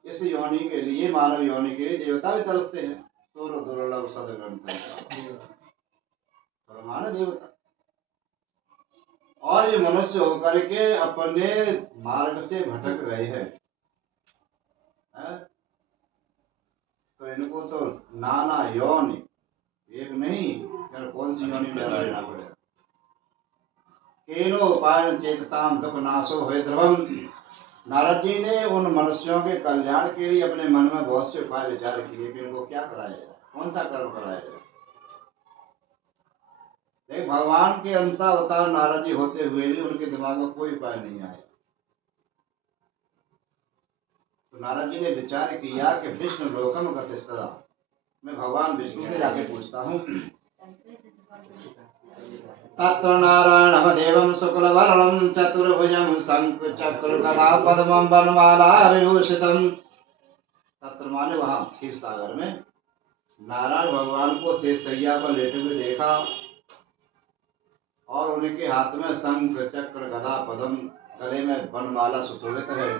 इस योनि के लिए, मानव योनि के लिए देवता भी तरसते हैं। सुर दुर्लभ सद ग्रंथन, देवता। और ये मनुष्य होकर के अपने मार्ग से भटक रहे हैं। तो इनको तो नाना योनि, एक नहीं, कौन सी योनि में रहना पड़ेगा। केनो उपाय चेतसाम दुख नाशो है ध्रुवम। नारद जी ने उन मनुष्यों के कल्याण के लिए अपने मन में बहुत से उपाय विचार किए कि इनको क्या कराया जाए, कौन सा कर्म कराया जाए। लेकिन भगवान के अंश अवतार नारद जी होते हुए भी उनके दिमाग में कोई उपाय नहीं आया। तो नारद जी ने विचार किया कि विष्णु लोकम गति सदा, मैं भगवान विष्णु से जाके पूछता हूँ। तत्र नारायणम देवम शुक्लवर्णम चतुर्भुजम शंख चक्र गदा पद्मम वनमाला विभूषितम। तत्र माने वहां क्षीर सागर में नारायण भगवान को शेषशैया पर लेटे हुए देखा और उनके हाथ में शंख चक्र गदा पद्म, गले में वनमाला सुशोभित है।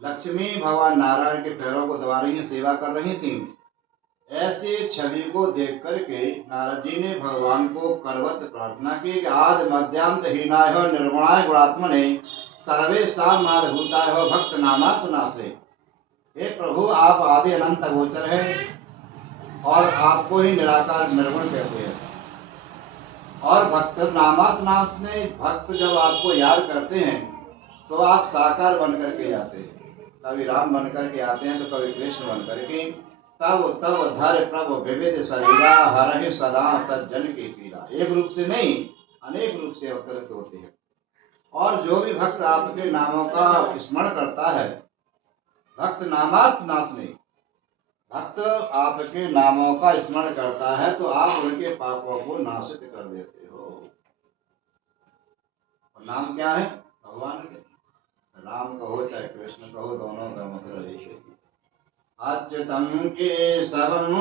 लक्ष्मी भगवान नारायण के पैरों को दबा रही सेवा कर रही थी। ऐसी छवि को देख करके नारद जी ने भगवान को करवत प्रार्थना की कि आदि मध्यांत हीनाय हो निर्गुणाय गुणात्मने सर्वेषां माधभूताय हो भक्त नामार्थ नाशे। हे प्रभु, आप आदि अनंत गोचर है और आपको ही निराकार निर्गुण कहते हैं। और भक्त नामार्थ नाश ने, भक्त जब आपको याद करते हैं तो आप साकार बन करके जाते हैं। कभी राम बन करके आते हैं तो कभी कृष्ण बन करके। तब तब धर प्रभु विविध शरीरा हरहि सदा सज्जन की पीड़ा। एक रूप से नहीं, अनेक रूप से अवतरित होते हैं। और जो भी भक्त आपके नामों का स्मरण करता है, भक्त नामार्थ नाश नहीं, भक्त आपके नामों का स्मरण करता है तो आप उनके पापों को नाशित कर देते हो। और नाम क्या है? भगवान के। राम कहो चाहे कृष्ण कहो, दोनों का मतलब एक है। अच्युतम केशवम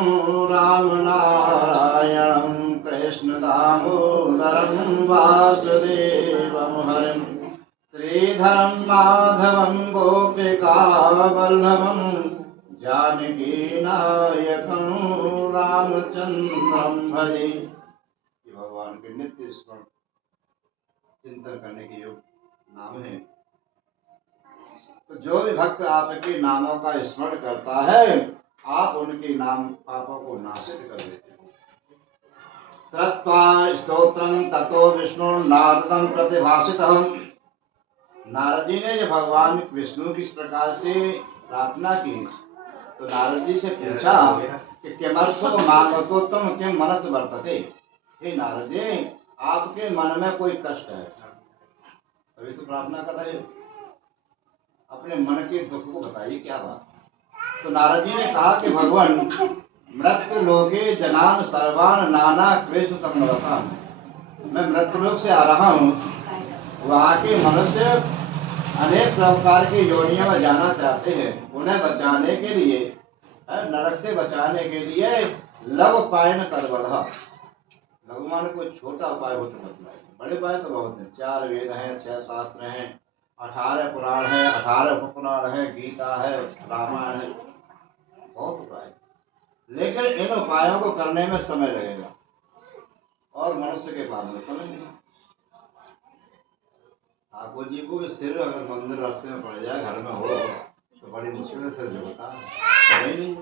राम नारायणम कृष्ण दामोदरम वासुदेवम हरिम श्रीधरम माधवम गोपिका वल्लभम जानकी नायकम रामचंद्रम भजे। ये भगवान के नित्य स्मरण चिंतन करने के योग नाम है। तो जो भी भक्त आपके नामों का स्मरण करता है, आप उनके नाम पापों को नाशित कर देते हो। श्रुत्वा स्तोत्रम ततो विष्णु नारदम प्रतिभाषितः। नारद जी ने जब भगवान विष्णु की इस प्रकार से प्रार्थना की तो नारद जी से पूछा कि किमर्थो मांगतो तुम किम मनस वर्तते। हे नारद जी, आपके मन में कोई कष्ट है, अभी तो प्रार्थना कर रहे हो, अपने मन के दुख को बताइए क्या बात। तो नारद जी ने कहा कि भगवान मृत्यु लोके जनान सर्वान नाना क्लेश संभवता। मैं मृत्यु लोक से आ रहा हूँ, वहाँ के मनुष्य अनेक प्रकार की योनियों में जाना चाहते हैं। उन्हें बचाने के लिए, नरक से बचाने के लिए लव पायन तलवधा। लघु मान कोई छोटा उपाय हो तो बतलाए, बड़े उपाय तो बहुत हैं। 4 वेद हैं, 6 शास्त्र हैं, 18 पुराण है, 18 उपपुराण है, गीता है, रामायण है, बहुत उपाय। लेकिन इन उपायों को करने में समय लगेगा और मनुष्य के पास में समय नहीं। ठाकुर जी को सिर अगर मंदिर रास्ते में पड़ जाए, घर में हो तो बड़ी मुश्किल से सिर झुकता है नहीं।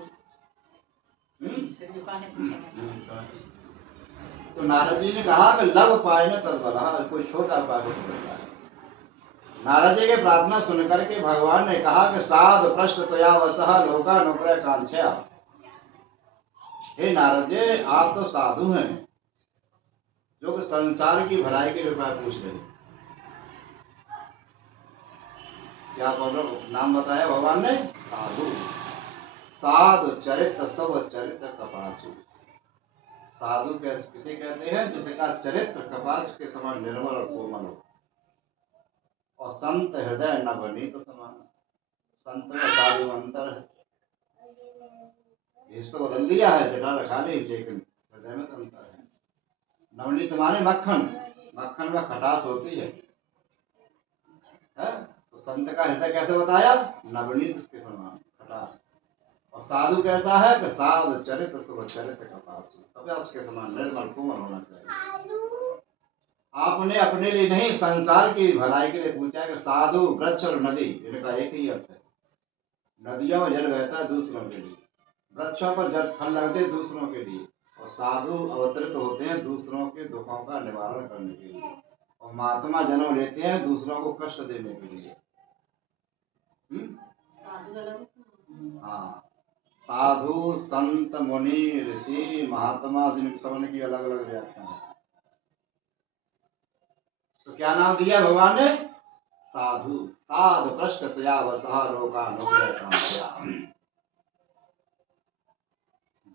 तो नारद जी ने कहा कि लव उपाय न तद्वधा, कोई छोटा उपाय हो सकता है। नारद जी की प्रार्थना सुनकर के भगवान ने कहा कि साधु पृष्ठ त्वया वसः लोकानुग्रह कांक्षा। हे नारद जी, आप तो साधु हैं जो कि संसार की भलाई के उपाय पूछ रहे हैं। क्या बोलो, नाम बताया भगवान ने? साधु। साधु चरित्र सब चरित्र कपासु। साधु किसे कहते हैं? जिसका चरित्र कपास के समान निर्मल और कोमल हो, और संत हृदय नवनीत समान। संत में साधु अंतर है। इसको बदल दिया है, जटा रखा नहीं, लेकिन हृदय में तो अंतर है। नवनीत माने मक्खन, मक्खन में खटास होती है। तो संत का हृदय कैसे बताया? नवनीत के समान खटास। और साधु कैसा है? कि साधु चरित्र शुभ चरित्र कपास, कपास के समान निर्मल कोमल होना चाहिए। आपने अपने लिए नहीं संसार की भलाई के लिए पूछा कि साधु वृक्ष और नदी इनका एक ही अर्थ है। नदियों में जल बहता है दूसरों के लिए, वृक्षों पर जल फल लगते हैं दूसरों के लिए, और साधु अवतरित होते हैं दूसरों के दुखों का निवारण करने के लिए, और महात्मा जन्म लेते हैं दूसरों को कष्ट देने के लिए। हाँ, साधु संत मुनि ऋषि महात्मा जिन सबने की अलग अलग व्याख्या है। तो क्या नाम दिया भगवान ने? साधु। साधु पृष्ठ तयावसः लोकानुग्रहकांक्षया।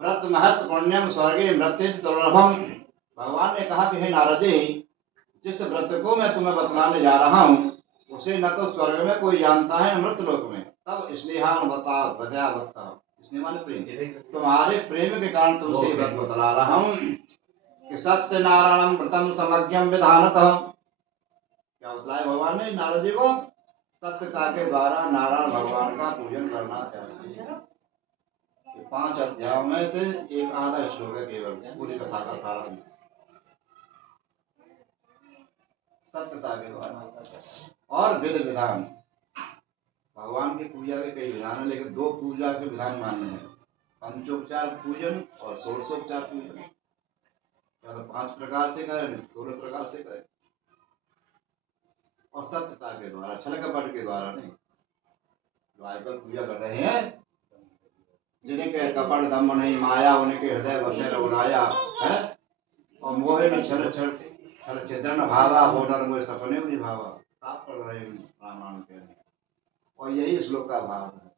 व्रत महत् पुण्यम स्वर्गे मृत्यु दुर्लभम। भगवान ने कहा कि हे नारद जी, जिस व्रत को मैं तुम्हें बतलाने जा रहा हूँ उसे न तो स्वर्ग में कोई जानता है मृत लोक में। तब इसलिए बताया बता, इसलिए माने प्रेम, तुम्हारे प्रेम के कारण तुमसे व्रत बतला रहा हूँ कि सत्य नारायणम व्रतम समज्ञम विधानतः। क्या बतलाया भगवान ने नारद जी को? सत्यता के द्वारा नारायण भगवान का पूजन करना चाहिए। 5 अध्यायों में से एक आधा श्लोक है केवल पूरी कथा का सारा अंश। सत्यता के द्वारा और विधि विधान, भगवान की पूजा के कई विधान है, लेकिन 2 पूजा के विधान मान्य है, पंचोपचार पूजन और षोडशोपचार पूजन। या तो 5 प्रकार से करें, 16 प्रकार से करें, और सत्यता के द्वारा, छल कपट के द्वारा नहीं। जो आजकल पूजा कर रहे हैं, जिन्हें के कपट दम नहीं माया, उनके हृदय बसे रघुराया है, और मोह में छल चित्रण भावा होनर मोह सपने में भावा, साफ पढ़ रहे हैं रामायण के। और यही श्लोक का भाव है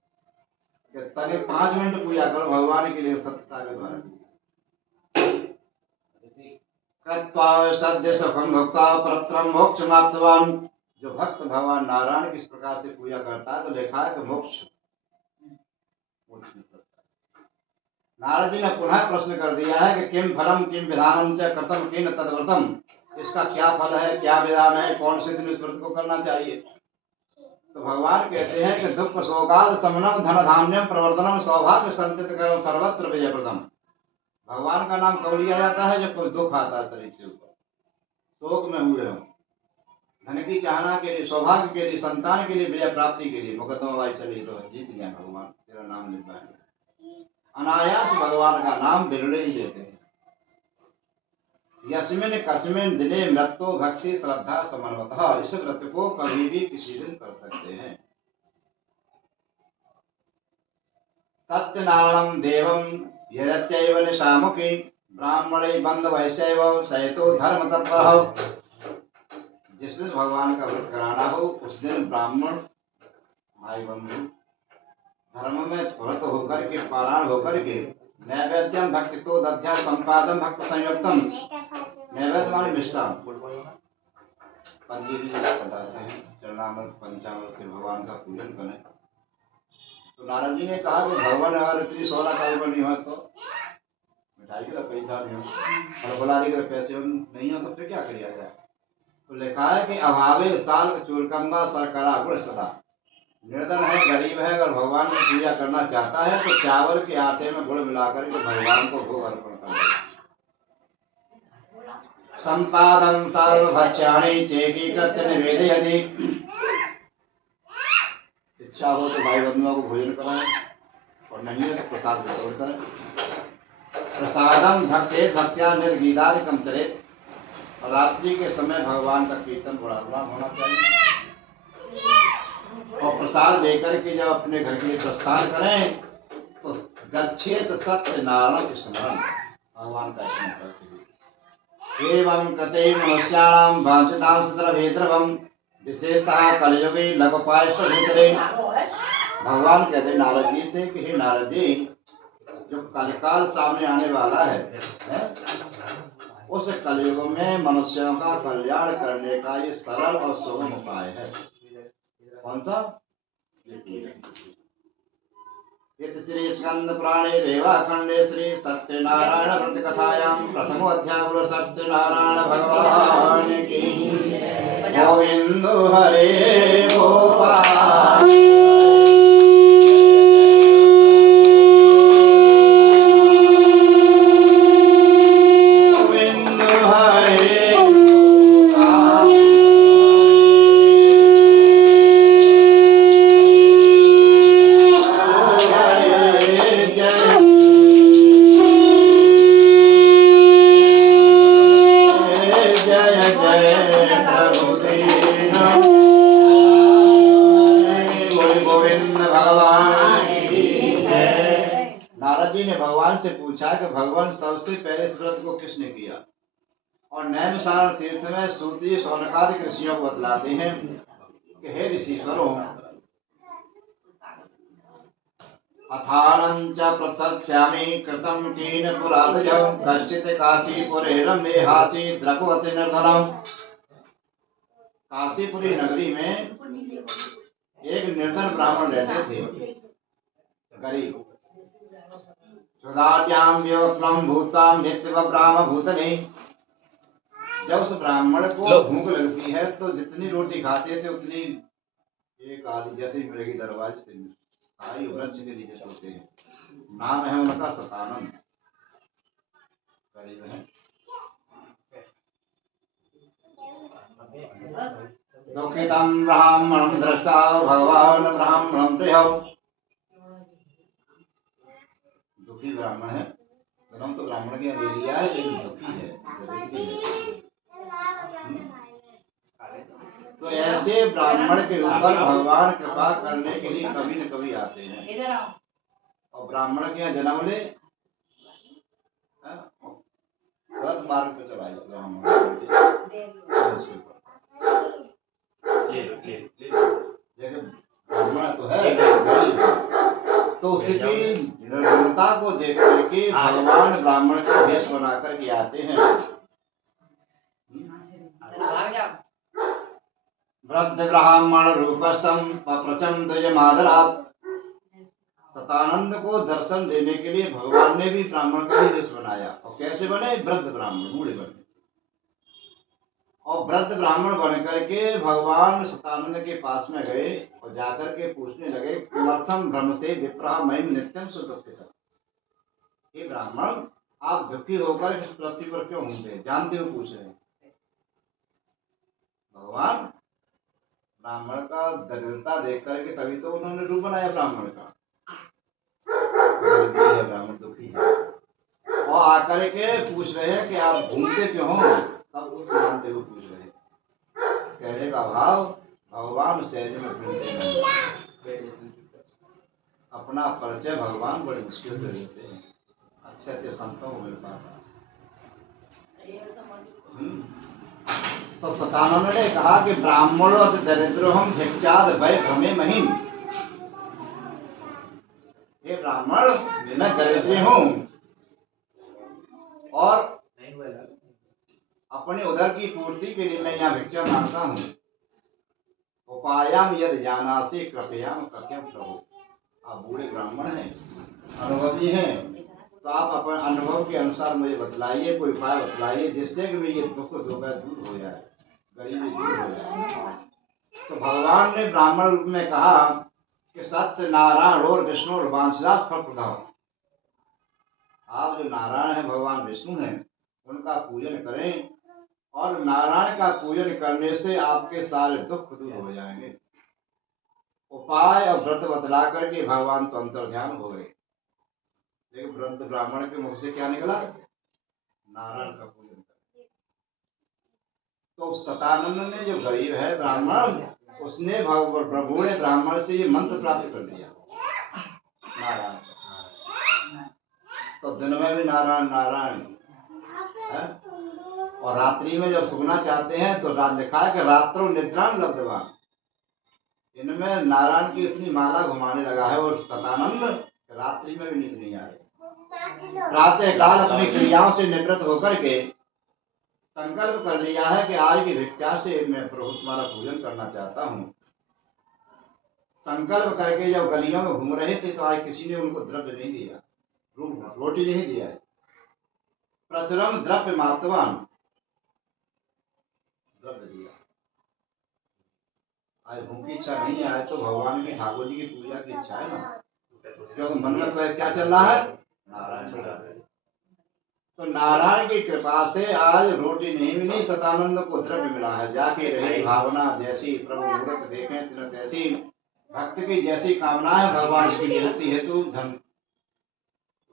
कि तने 5 मिनट पूजा करो भगवान के लिए सत्यता के द्वारा। कृत्वा सद्य सुखम भक्ता परत्रम मोक्षमाप्तवान। जो भक्त भगवान नारायण किस प्रकार से पूजा करता है तो लिखा है कि मोक्ष नारद जी ने पुनः प्रश्न कर दिया है कि किम फलम किम विधानम च कृतम किन तद्व्रतम। इसका क्या फल है, क्या विधान है, कौन से दिन इस व्रत को करना चाहिए? तो भगवान कहते हैं कि दुख शोकाद शमनम धन धान्यम प्रवर्धनम सौभाग्य संतितकरम सर्वत्र विजयप्रदम। भगवान का नाम कब लिया जाता है? जब कोई दुख आता है शरीर के ऊपर, शोक में हुए हो, धन की चाहना के लिए, सौभाग्य के लिए, संतान के लिए, विजय प्राप्ति के लिए, मुकदमा चली तो जीत गया भगवान, तेरा नाम लिख पाए। अनायास भगवान का नाम बिरले ही लेते हैं। यस्मिन कस्मिन दिने मृत्यो भक्ति श्रद्धा समन्वतः। इस व्रत को कभी भी किसी दिन कर सकते हैं। सत्यनारायणं देवं यजत्यैव निशामुखी ब्राह्मणे बंद वैश्यैव सहितो धर्म तत्वः। जिस दिन भगवान का व्रत कराना हो उस दिन ब्राह्मण भाई बंधु धर्म में व्रत होकर के, पारायण होकर के, नैवेद्यम भक्ति तो दध्या संपादन भक्त संयुक्तम। नैवेद्य माने मिष्टान, पंडित जी बताते हैं चरणामृत पंचामृत से भगवान का पूजन करें। तो नारद जी ने कहा कि भगवान अगर इतनी 16 साल पर नहीं हो तो मिठाई के लिए पैसा नहीं हो, फलफलादी के लिए पैसे नहीं हो तो फिर क्या किया जाए? तो लिखा है कि अभावे साल चूरकम्बा सरकरा गुण सदा। निर्धन है, गरीब है, अगर भगवान की पूजा करना चाहता है तो चावल के आटे में गुड़ मिलाकर के भगवान को भोग अर्पण कर। संपादन सर्वभक्ष्याणि चेकीकृत्य निवेदयति। इच्छा हो तो भाई बंधुओं को भोजन कराएं, और नहीं है तो प्रसाद वितरण करें। प्रसादम भक्ते भक्त्या निध गीतादिकम चरेत। और रात्रि के समय भगवान का कीर्तन गुणानुवाद होना चाहिए। और प्रसाद लेकर के जब अपने घर के लिए प्रस्थान करें तो गच्छेत सत्य नारायण स्मरण, भगवान का स्मरण करते हुए। एवं कृते मनुष्याणां वांछितां सतरभेद्रवं विशेषतः कलयुगे लघुपायश्वभूतरे। भगवान कहते नारद जी से कि हे नारद जी, जो कलिकाल सामने आने वाला है उस कलयुग में मनुष्यों का कल्याण करने का ये सरल और सुगम उपाय है। कौन सा? श्री स्कंद पुराणे देवाखंडे श्री सत्यनारायण व्रत कथायां प्रथमो अध्याय सत्यनारायण भगवान की। गोविंद हरे गोपाल। गोविंद हरे भगवान से पूछा कि भगवान सबसे पहले इस व्रत को किसने किया। और नैमिषारण्य तीर्थ में सूती शौनकादि ऋषियों को बतलाते हैं कि हे ऋषिश्वरों, अथानंच प्रत्यक्षामि कृतं कीन पुरादयौ कश्चित् काशीपुरे रम्ये हासि द्रववति निर्धनम्। काशीपुरी नगरी में एक निर्धन ब्राह्मण रहते थे, गरीब। सुधार्याम व्यवप्लम भूताम नित्य ब्राह्म भूतने। जब उस ब्राह्मण को भूख लगती है तो जितनी रोटी खाते थे उतनी एक आधी जैसे ही मिलेगी दरवाजे से आई वृक्ष के नीचे सोते हैं। नाम है उनका सतानंद, गरीब है। दुखितं ब्राह्मणं दृष्टा भगवान ब्राह्मणं प्रियौ। दुखी ब्राह्मण है, जन्म तो ब्राह्मण के ले लिया है लेकिन दुखी है, तो ऐसे ब्राह्मण के ऊपर भगवान कृपा करने के लिए कभी न कभी आते हैं और ब्राह्मण के यहाँ जन्म ले गलत मार्ग पे चला ब्राह्मण तो है तो उसकी निर्धनता को देख करके भगवान ब्राह्मण का वेश बना करके आते हैं। वृद्ध ब्राह्मण रूपस्थम प्रचंड मादरात। सतानंद को दर्शन देने के लिए भगवान ने भी ब्राह्मण का ही वेश बनाया। और कैसे बने? वृद्ध ब्राह्मण, बूढ़े बने। और वृद्ध ब्राह्मण बन करके भगवान सतानंद के पास में गए और जाकर के पूछने लगे, किमर्थम भ्रम से विप्रह महिम नित्यम सुदुखित। हे ब्राह्मण, आप दुखी होकर इस पृथ्वी पर क्यों घूमते हैं? जानते हुए पूछ रहे हैं। भगवान ब्राह्मण का दरिद्रता देख करके तभी तो उन्होंने रूप बनाया ब्राह्मण का। ब्राह्मण दुखी है और आकर के पूछ रहे हैं कि आप घूमते क्यों हो? सब कुछ जानते हुए पूछ रहे हैं। कहने का भाव, भगवान सहज में ढूंढते हैं। अपना परिचय भगवान बड़े मुश्किल से देते हैं। अच्छे अच्छे संतों को मिल पाता। तो सतानंद ने कहा कि ब्राह्मणों अति दरिद्रो हम भिक्षाद भय भ्रमे महिम। हे ब्राह्मण, मैं दरिद्र हूँ और अपने उदर की पूर्ति के लिए मैं यहाँ भिक्षा मांगता हूँ। उपायाम यद जानासि कृपयाम कथ्यम प्रभु। आप बूढ़े ब्राह्मण हैं, अनुभवी हैं, तो आप अपने अनुभव के अनुसार मुझे बतलाइए, कोई उपाय बतलाइए जिससे कि ये दुख दूर हो जाए, गरीबी दूर हो जाए। तो भगवान ने ब्राह्मण रूप में कहा कि सत्य नारायण और विष्णु और वांछित फल प्रदान। आप जो नारायण है, भगवान विष्णु हैं, उनका पूजन करें और नारायण का पूजन करने से आपके सारे दुख दूर हो जाएंगे। उपाय और व्रत बतला करके भगवान तो अंतर्ध्यान हो गए। लेकिन वृद्ध ब्राह्मण के मुख से क्या निकला? नारायण का पूजन कर। तो सतानंद ने, जो गरीब है ब्राह्मण, उसने बूढ़े ब्राह्मण से ये मंत्र प्राप्त कर दिया, नारायण। तो दिन में भी नारायण नारायण है और रात्रि में जब सोना चाहते हैं तो रात लिखा है कि रात्रो निद्रान लब्धवान। इनमें नारायण की इतनी माला घुमाने लगा है और सतानंद रात्रि में भी नींद नहीं आ रही। प्रातः काल अपनी क्रियाओं से निवृत्त होकर के संकल्प कर लिया है कि आज की भिक्षा से मैं प्रभु तुम्हारा पूजन करना चाहता हूँ। संकल्प करके जब गलियों में घूम रहे थे तो आज किसी ने उनको द्रव्य नहीं दिया, रोटी नहीं दिया है। प्रचुरम द्रव्य मातवान, द्रव्य दिया। आज भूख की इच्छा नहीं है, तो भगवान की, ठाकुर जी की पूजा की इच्छा है ना, क्योंकि मन में क्या चल रहा है? नारायण। तो नारायण की कृपा से आज रोटी नहीं मिली, सतानंद को द्रव्य मिला है। जाके रही भावना जैसी प्रभु मूर्त देखें तिन तैसी। भक्त की जैसी कामना है भगवान उसकी निवृत्ति हेतु धन,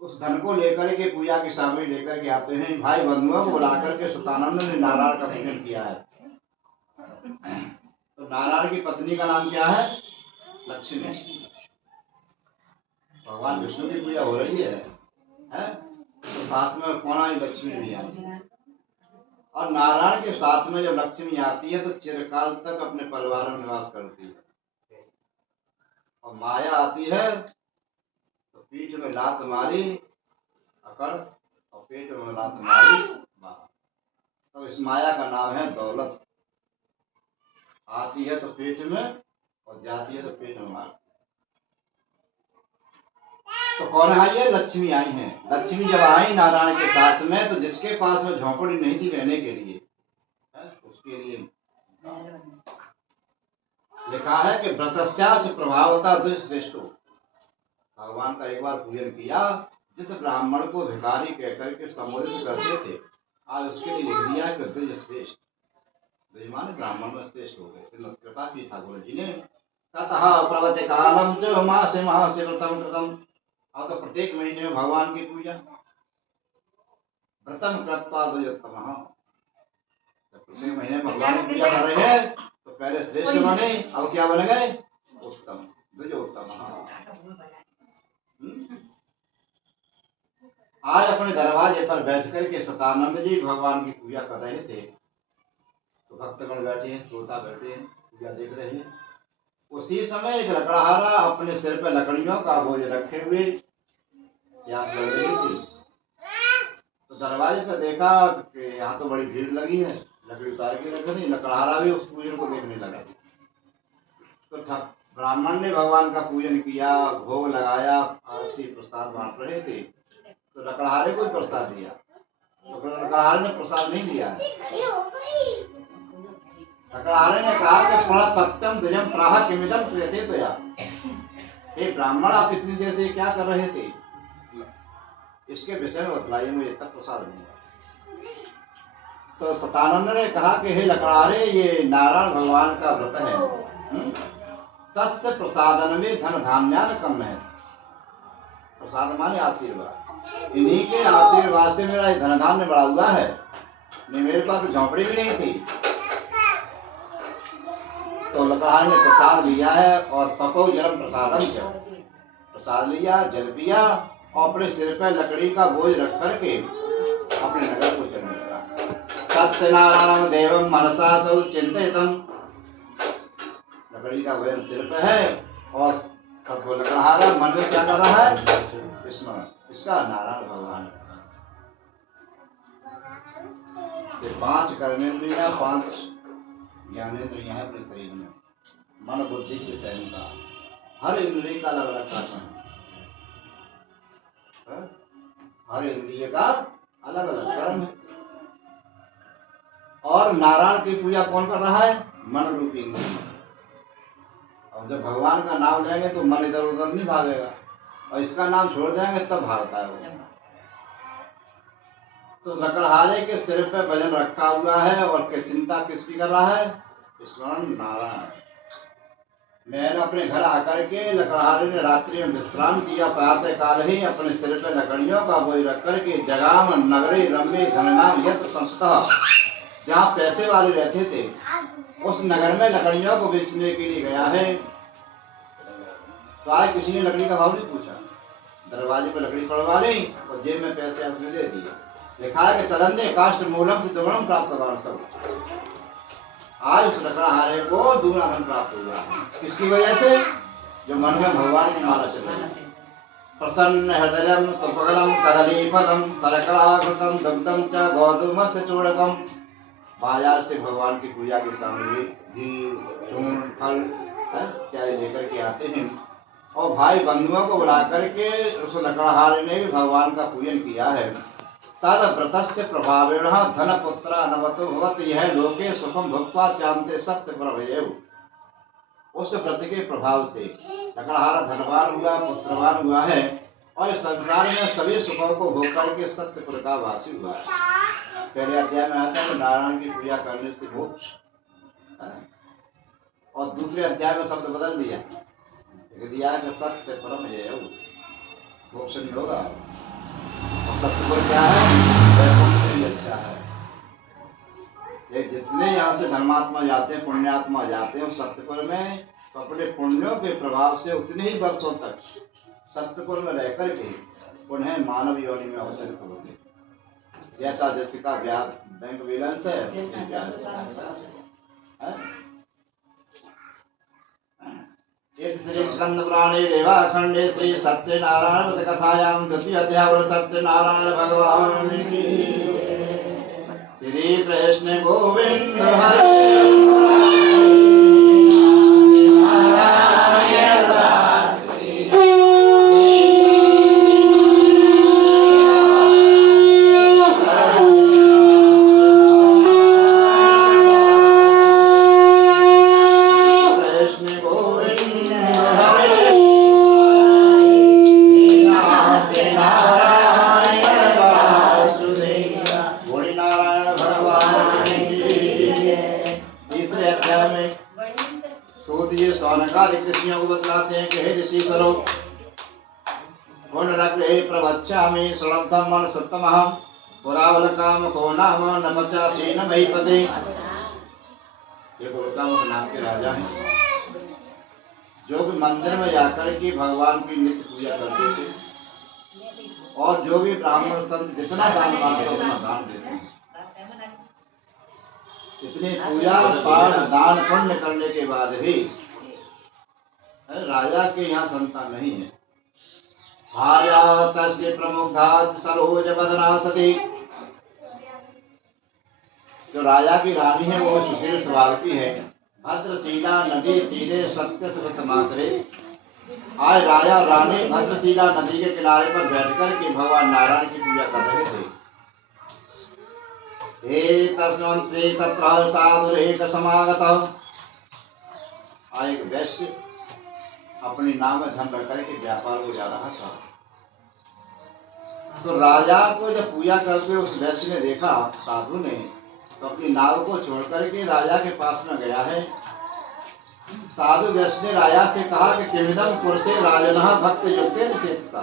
उस धन को लेकर के पूजा की सामग्री लेकर के आते हैं। भाई बंधुओं को बुलाकर के सतानंद ने नारायण का पूजन किया है। तो नारायण की पत्नी का नाम क्या है? लक्ष्मी। भगवान विष्णु की पूजा हो रही है है, तो साथ में कौन आई? लक्ष्मी भी आई। और नारायण के साथ में जब लक्ष्मी आती है तो चिरकाल तक अपने परिवार में निवास करती है। और माया आती है तो पीठ में लात मारी अकड़ और पेट में लात मारी बाहर। तो इस माया का नाम है दौलत। आती है तो पेट में और जाती है तो पेट में मारती। तो कौन आई है? लक्ष्मी आई है। लक्ष्मी जब आई नारायण के साथ में तो जिसके पास में झोंपड़ी नहीं थी रहने के लिए, उसके लिए लिखा है कि व्रतस्यास प्रभावता दुष्श्रेष्ठो। भगवान का एक बार पूजन किया, जिस ब्राह्मण को भिखारी कहकर के संबोधित करते थे, आज उसके लिए लिख दिया कि द्विज श्रेष्ठ। द्विज माने ब्राह्मण में श्रेष्ठ हो गए। कृपा की ठाकुर जी ने ततः प्रवति कालम च मासे मासे व्रतम कृतम। और तो प्रत्येक महीने में भगवान की पूजा व्रतम कृत्वा द्विजोत्तम। प्रत्येक महीने में भगवान की पूजा कर रहे हैं तो पहले श्रेष्ठ बने, अब क्या बन गए? उत्तम, द्विजोत्तम। आज अपने दरवाजे पर बैठ कर के सतानंद जी भगवान की पूजा कर रहे थे। तो भक्तगण बैठे हैं, श्रोता बैठे हैं, पूजा देख रहे हैं। उसी समय एक लकड़हारा अपने सिर पर लकड़ियों का बोझ रखे हुए प्यास लग रही थी। तो दरवाजे पर देखा कि यहाँ तो बड़ी भीड़ लगी है, लकड़ी उतार के रख दी। लकड़हारा भी उस पूजन को देखने लगा। तो ब्राह्मण ने भगवान का पूजन किया, भोग लगाया, आरती प्रसाद बांट रहे थे। तो लकड़हारे को प्रसाद दिया, तो लकड़हारे ने प्रसाद नहीं दिया। लकड़हारे ने कहा कि प्रणपत्यम द्विजम प्राह किमिदम क्रियते तो या। हे ब्राह्मण, आप इतनी देर से क्या कर रहे थे? इसके विषय में बतलाइए मुझे, तब प्रसाद दूंगा। तो सतानंद ने कहा कि हे लकड़हारे, ये नारायण भगवान का व्रत है। तस्य प्रसादन में धन धान्यान कम है। प्रसाद माने आशीर्वाद। इन्हीं के आशीर्वाद से मेरा ये धन धान्य बढ़ा हुआ है। नहीं, मेरे पास तो झोंपड़ी भी नहीं थी। तो लकड़हारे ने प्रसाद लिया है और पपौ जलम प्रसादम किया। प्रसाद लिया, जल पिया और अपने सिर पर लकड़ी का बोझ रख करके अपने नगर को चलने लगा। सत्यनारायण देवम मनसा सौ चिंतितम। लकड़ी का वजन सिर पे है और सब लकड़हारा मन में क्या कर रहा है? स्मरण। इसका नारायण भगवान। ये 5 कर्मेंद्रियां, 5 ज्ञानेंद्रियां हैं अपने शरीर में। मन बुद्धि चित्त अहंकार, हर इंद्रिय का अलग अलग कारण है। हर इंद्रिय का अलग अलग कर्म है। और नारायण की पूजा कौन कर रहा है? मन रूपी इंद्रिय। और जब भगवान का नाम लेंगे तो मन इधर उधर नहीं भागेगा, और इसका नाम छोड़ देंगे तब भागता है वो। तो लकड़हारे के सिर पे वजन रखा हुआ है और चिंता किसकी कर रहा है? स्मरण नारायण। मैंने अपने घर आकर के लकड़हारे ने रात्रि में विश्राम किया। प्रातः काल ही अपने सिर पे लकड़ियों का बोझ रख करके जगाम नगरी रम्य धननाम यत्र संस्था, जहाँ पैसे वाले रहते थे उस नगर में लकड़ियों को बेचने के लिए गया है। तो आज किसी ने लकड़ी का भाव नहीं पूछा, दरवाजे पर लकड़ी पड़वा ली और जेब में पैसे उसने दे दिए। लिखा है कि तदन्य काष्ठ मूलम से दुगुणम प्राप्त कर सब। आज उस लकड़हारे को दूना धन प्राप्त हुआ। किसकी वजह से? जो मन में भगवान की माला चल रही है। प्रसन्न हृदयम सुपगलम कदली फलम तरकराकृतम दुग्धम च गौतमस्य चूड़कम। बाजार से भगवान की पूजा की सामग्री घी, चूर्ण, फल इत्यादि लेकर के आते हैं। और भाई बंधुओं को बुला करके उस लकड़हारे ने भी भगवान का पूजन किया है। तद व्रतस्य प्रभावेण धन पुत्र अनवतो भवत यह लोके सुखम भुक्त्वा चांते सत्य प्रभयेव। उस व्रत के प्रभाव से लकड़हारा धनवान हुआ, पुत्रवान हुआ है और इस संसार में सभी सुखों को भोग करके सत्यपुर का वासी हुआ है। पहले अध्याय में आता है नारायण की पूजा करने से मोक्ष, और दूसरे अध्याय में शब्द बदल दिया, सत्य परम जय मोक्ष नहीं होगा। और सत्यपुर क्या है? वैकुंठ से भी अच्छा है। ये जितने यहाँ से धर्मात्मा जाते हैं, पुण्यात्मा जाते हैं सत्यपुर में, तो अपने पुण्यों के प्रभाव से उतने ही वर्षों तक सत्यपुर में रह करके पुनः मानव योनि में अवतरित होते। जैसा जैसिका बैंक बैलेंस है इस श्री स्कंद पुराणे रेवाखंडे श्री सत्यनारायण व्रत कथायां द्वितीय अध्याय सत्यनारायण भगवान की श्री कृष्ण गोविंद ऋषियों को बतलाते हैं कि हे ऋषि करो प्रवच्यामि श्रद्धम मन सत्तमः पुरावल काम को नाम नमचासी न महीपते। ये पुरकाम नाम के राजा हैं जो भी मंदिर में जाकर के भगवान की नित्य पूजा करते थे और जो भी ब्राह्मण संत जितना दान मांगते उतना दान देते हैं। इतने पूजा पाठ दान पुण्य करने के बाद भी राजा के यहाँ संतान नहीं है। भार्या तस्य प्रमुखात् सरोज बदना सती। जो राजा की रानी है वो सुशील स्वभाव की है। भद्रशिला नदी तीरे सत्य समाचरे। आज राजा रानी भद्रशिला नदी के किनारे पर बैठकर के भगवान नारायण की पूजा कर रहे थे। हे तस्मन्ते तत्र साधुरेक समागतः। आज एक वैश्य अपने नाम में धन रख करके व्यापार को जा रहा था। तो राजा को जब पूजा करते उस वैश्य ने देखा, साधु ने, तो अपनी नाव को छोड़ करके राजा के पास में गया है। साधु वैश्य ने राजा से कहा कि किमिदं पुरुषे राजनः भक्त युक्तेन चेतसा।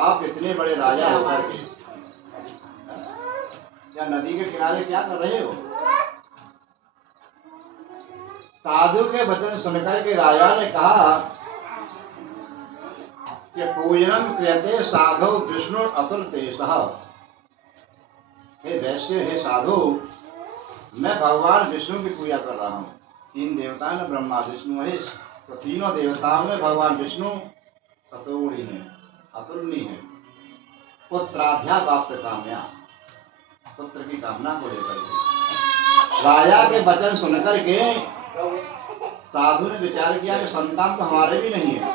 आप इतने बड़े राजा होकर के क्या नदी के किनारे क्या कर रहे हो? साधु के वचन सुनकर के राजा ने कहा कि पूजनम क्रियते साधु विष्णु अतुल तेजः। हे वैश्य, हे साधु, मैं भगवान विष्णु की पूजा कर रहा हूँ। तीन देवता है, ब्रह्मा विष्णु महेश, तो तीनों देवताओं में भगवान विष्णु सतोगुणी है, अतुलनीय है। पुत्राध्या प्राप्त काम्या, पुत्र की कामना को लेकर के राजा के वचन सुनकर के साधु ने विचार किया कि संतान तो हमारे भी नहीं है,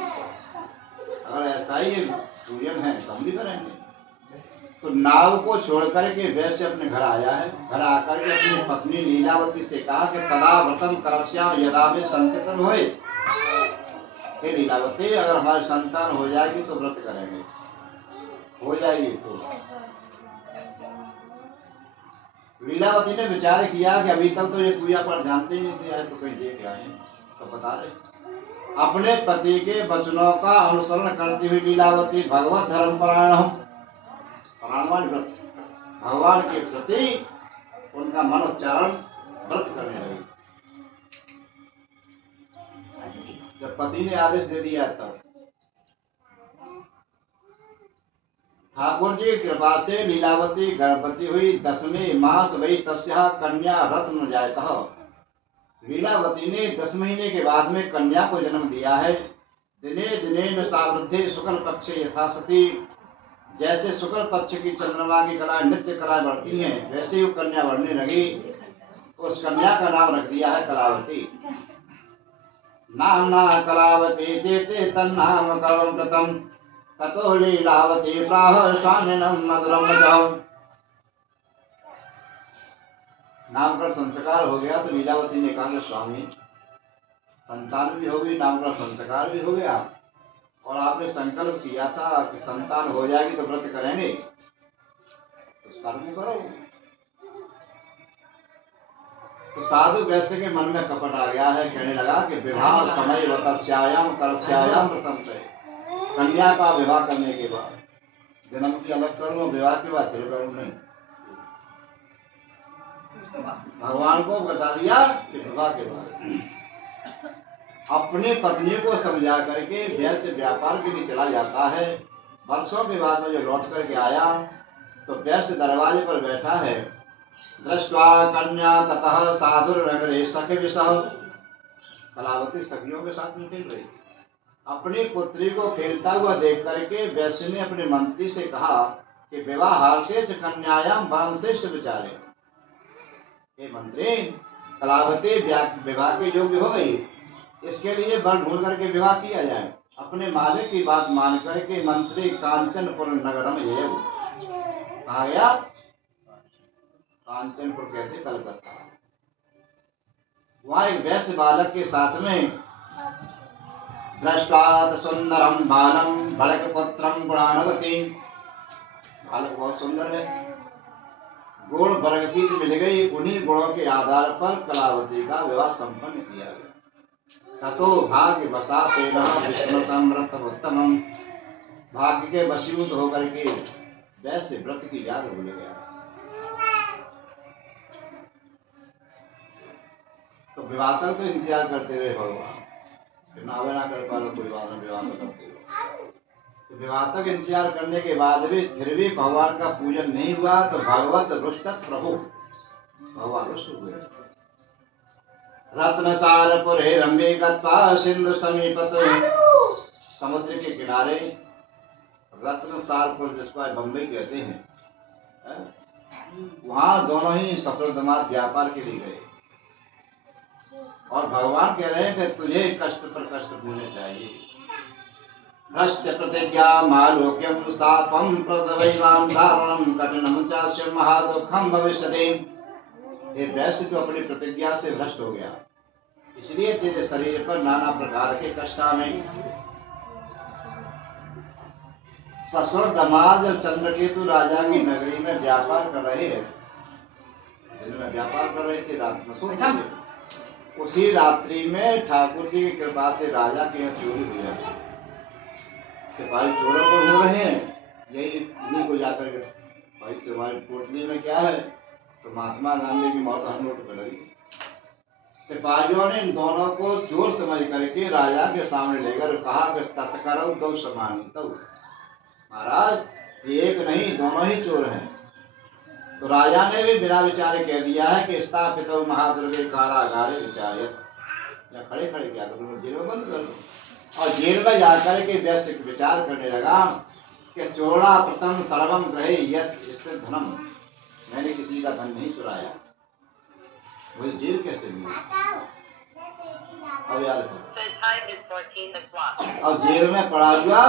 अगर ऐसा ही पूजन है तो हम भी करेंगे। तो नाव को छोड़ करके वैश्य अपने घर आया है। घर आकर के अपनी पत्नी लीलावती से कहा कि तदा व्रतम करस्याम यदा में संतन होए। हे लीलावती, अगर हमारी संतान हो जाएगी तो व्रत करेंगे। हो जाएगी तो लीलावती ने विचार किया कि अभी तक तो ये पूजा पर जानते ही नहीं थे, तो कहीं देख आए तो बता रहे। अपने पति के वचनों का अनुसरण करती हुई लीलावती भगवत धर्म परायण भगवान के प्रति उनका मनोच्चारण व्रत करने लगी। जब पति ने आदेश दे दिया तब ठाकुर जी की कृपा से लीलावती गर्भवती हुई। 10वें मास वही तस्या कन्या रत्न जायतः। लीलावती ने 10 महीने के बाद में कन्या को जन्म दिया है। दिने दिने में सावृद्धि शुक्ल पक्ष यथा सती। जैसे शुक्ल पक्ष की चंद्रमा की कलाएं नित्य कलाएं बढ़ती हैं, वैसे ही कन्या बढ़ने लगी। उस कन्या का नाम रख दिया है कलावती। नामना कलावती चेते तन्नाम कर्म कृतम् ततो लीलावती प्राह स्वामिनं मधुरम वचः। नामकरण संस्कार हो गया तो लीलावती ने कहा स्वामी, संतान भी हो गई, नामकरण संस्कार भी हो गया, और आपने संकल्प किया था कि संतान हो जाएगी तो व्रत करेंगे, तो कर्म करो। तो साधु वैश्य के मन में कपट आ गया है। कहने लगा कि विवाह समय वतस्यायाम करस्यायाम व्रतम से। कन्या का विवाह करने के बाद जन्म की अलग करूँ, विवाह के बाद फिर करूँ नहीं। भगवान को बता दिया कि विवाह के बाद अपने पत्नी को समझा करके वैश्य व्यापार के लिए चला जाता है। वर्षों के बाद में जो लौट करके आया तो वैश्य दरवाजे पर बैठा है। दृष्ट्वा कन्या ततः साधुर नगरे सखे विसह। कलावती सखियों के साथ में खेल रही थी। अपनी पुत्री को खेलता हुआ देख करके वैश्य ने अपने मंत्री से कहा कि विवाहार्थे च कन्यायाम परम श्रेष्ठ विचारे। हे मंत्री, कलावती विवाह के योग्य हो गई, इसके लिए वर ढूंढ करके विवाह किया जाए। अपने मालिक की बात मान करके मंत्री कांचनपुर नगरम ये कहा गया। कांचनपुर कहते कलकत्ता। वहां एक वैश्य बालक के साथ में दृष्टात सुंदरम बालम बड़क पुत्रम गुणानवती। बालक बहुत सुंदर है, गुण वर्ग की मिल गई। उन्हीं गुणों के आधार पर कलावती का विवाह संपन्न किया गया। ततो भाग्य वसा तेना विष्णुतम व्रत उत्तमम। भाग्य के वशीभूत होकर के वैसे व्रत की याद भूल गया। तो विवाह तक तो इंतजार करते रहे भगवान, नावे ना कर पालो कोई बात नहीं, विवाह करते रहो। तो विवाह तक इंतजार करने के बाद भी फिर भी भगवान का पूजन नहीं हुआ तो भगवत रुष्ट प्रभु, भगवान रुष्ट हुए। रत्नसारपुरे रम्ये गत्वा सिंधु समीपत। समुद्र के किनारे रत्नसारपुर, जिसको बम्बई कहते हैं, वहां दोनों ही ससुर दामाद व्यापार के लिए गए और भगवान कह रहे हैं कि तुझे कष्ट पर कष्ट भूलने चाहिए। भ्रष्ट प्रतिज्ञा मालोक्यम शापम प्रदवैवान धारणम कठिनम चास्य महादुखम भविष्यति। ये वैश्य तो अपनी प्रतिज्ञा से भ्रष्ट हो गया, इसलिए तेरे शरीर पर नाना प्रकार के कष्ट आवे। ससुर दामाद जब चंद्रकेतु राजा की नगरी में व्यापार कर रहे हैं, दिन में व्यापार कर रहे थे, रात में सोते थे। उसी रात्रि में ठाकुर जी की कृपा से राजा के यहाँ चोरी हुई है। सिपाही चोरों को ढूंढ रहे हैं, यही इन्हीं को जाकर के भाई तुम्हारी पोटली में क्या है, तो महात्मा गांधी की मौत हम लोग कर लगी। सिपाहियों ने इन दोनों को चोर समझ करके राजा के सामने लेकर कहा कि तस्करों दो समान। तो महाराज एक नहीं दोनों ही चोर हैं। तो राजा ने भी बिना विचारे कह दिया है कि स्थापित महादुर्गे कारागारे विचार्य, या खड़े खड़े क्या करो, जेल में बंद कर दो। और जेल में जाकर के वैश्य विचार करने लगा कि चोरा प्रथम सर्वम ग्रहे यत स्थित धनम, मैंने किसी का धन नहीं चुराया, मुझे जेल कैसे मिली। अब याद करो, अब जेल में पड़ा हुआ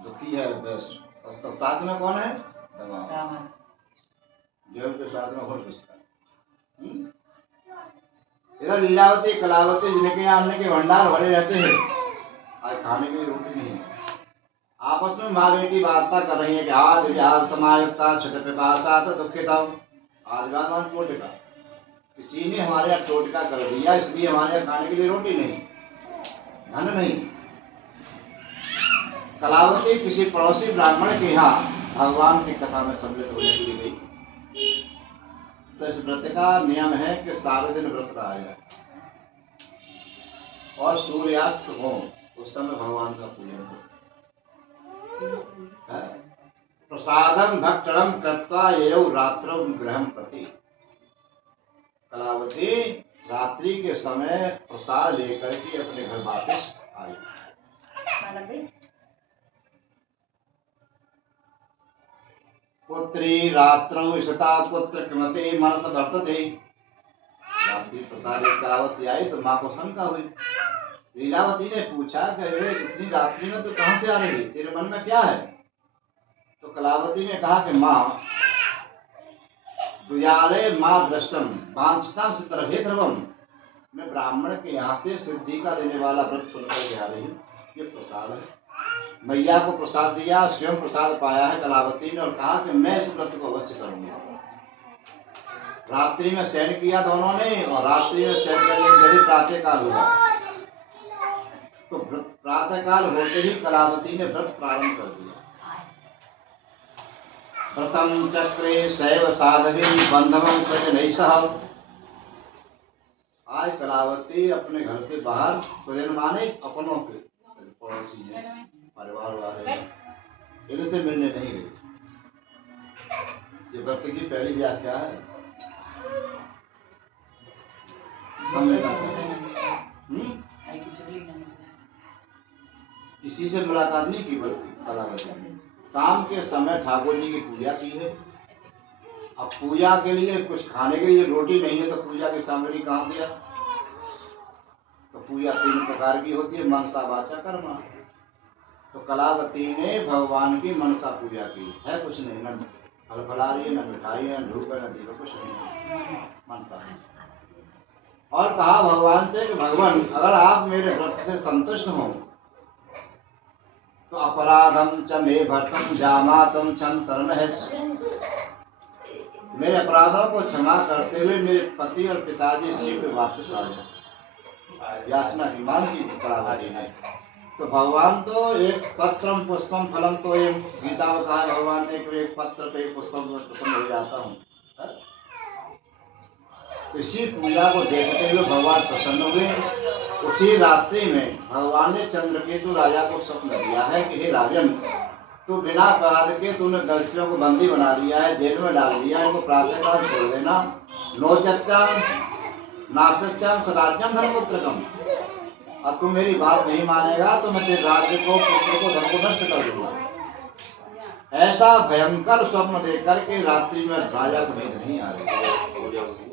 दुखी है वैश्य, और साथ में कौन है, जेल के साथ में और घुसता है। इधर लीलावती कलावती जिनके यहाँ अन्न के भंडार भरे रहते हैं, आज खाने के लिए रोटी नहीं है। आपस में माँ बेटी वार्ता कर रही है कि आदि व्याध समायुक्ता क्षत पिपासा दुखिता। आदि व्याध टोटका, किसी ने हमारे यहाँ टोटका कर दिया, इसलिए हमारे यहाँ खाने के लिए रोटी नहीं, धन नहीं। कलावती किसी पड़ोसी ब्राह्मण के यहाँ भगवान की कथा में सम्मिलित होने के लिए गई। तो इस व्रत का नियम है कि सारे दिन व्रत रहा जाए और सूर्यास्त हो उस समय भगवान का पूजन हो। प्रसादम भक्षणम कृत्वा ययौ रात्रौ गृहं प्रति। कलावती रात्रि के समय प्रसाद लेकर के अपने घर वापस आई। पुत्री रात्रौ सता पुत्र किमते मनस वर्तते। रात्रि प्रसाद कलावती आई तो माँ को शंका हुई। लीलावती ने पूछा कि अरे इतनी रात्रि में तो कहाँ से आ रही, तेरे मन में क्या है। तो कलावती ने कहा कि माँ दुयाले माँ दृष्टम वांछता सितरभे ध्रुवम, मैं ब्राह्मण के यहाँ से सिद्धि का देने वाला व्रत सुनकर के आ रही हूँ, ये प्रसाद है। मैया को प्रसाद दिया, स्वयं प्रसाद पाया है कलावती ने और कहा कि मैं इस व्रत को अवश्य करूंगा। रात्रि में शयन किया दोनों ने और रात्रि में शयन करने के यदि प्रातः काल हुआ तो प्रातः काल होते ही कलावती ने व्रत प्रारंभ कर दिया। प्रथम चक्रे शैव साधवी बंधवम स्वजन सह। आज कलावती अपने घर से बाहर स्वजन माने अपनों के पड़ोसी हैं, परिवार वाले इनसे मिलने नहीं गई। ये व्रत की पहली व्याख्या है। हमने कहा किसी से मुलाकात नहीं की, बल्कि कलावती ने शाम के समय ठाकुर जी की पूजा की है। अब पूजा के लिए कुछ खाने के लिए रोटी नहीं है तो पूजा की सामग्री कहाँ से आ? तो पूजा 3 प्रकार की होती है, मनसा वाचा कर्मा। तो कलावती ने भगवान की मनसा पूजा की है, कुछ नहीं, न फल फलारी, न मिठाई है, न धूप है, न दीप, कुछ नहीं, मनसा। और कहा भगवान से कि भगवान अगर आप मेरे व्रत से संतुष्ट हो तो अपराधम च मे भर्तम जामातम छंतरम है, मेरे अपराधों को क्षमा करते हुए मेरे पति और पिताजी शीघ्र वापस आ जाए। याचना की मांग की कलावती ने। तो भगवान तो एक पत्रम पुष्पम फलम, तो ये गीता में कहा भगवान ने कि एक पत्र पे पुष्पम में प्रसन्न हो जाता हूँ। तो इसी पूजा को देखते हुए भगवान प्रसन्न हुए। उसी रात्रि में भगवान ने चंद्रकेतु राजा को स्वप्न दिया है कि हे राजन, तो बिना अपराध के तूने दस्युओं को बंदी बना लिया है, जेल में डाल दिया है, इनको प्रातःकाल छोड़ देना। नोचत्याम नाशस्याम स्वराज्यम धर्मपुत्रकम, अब तू मेरी बात नहीं मानेगा तो मैं तेरे राज्य को, पुत्र को, धन को नष्ट कर दूंगा। ऐसा भयंकर स्वप्न देख करके रात्रि में राजा को नींद नहीं आ रही।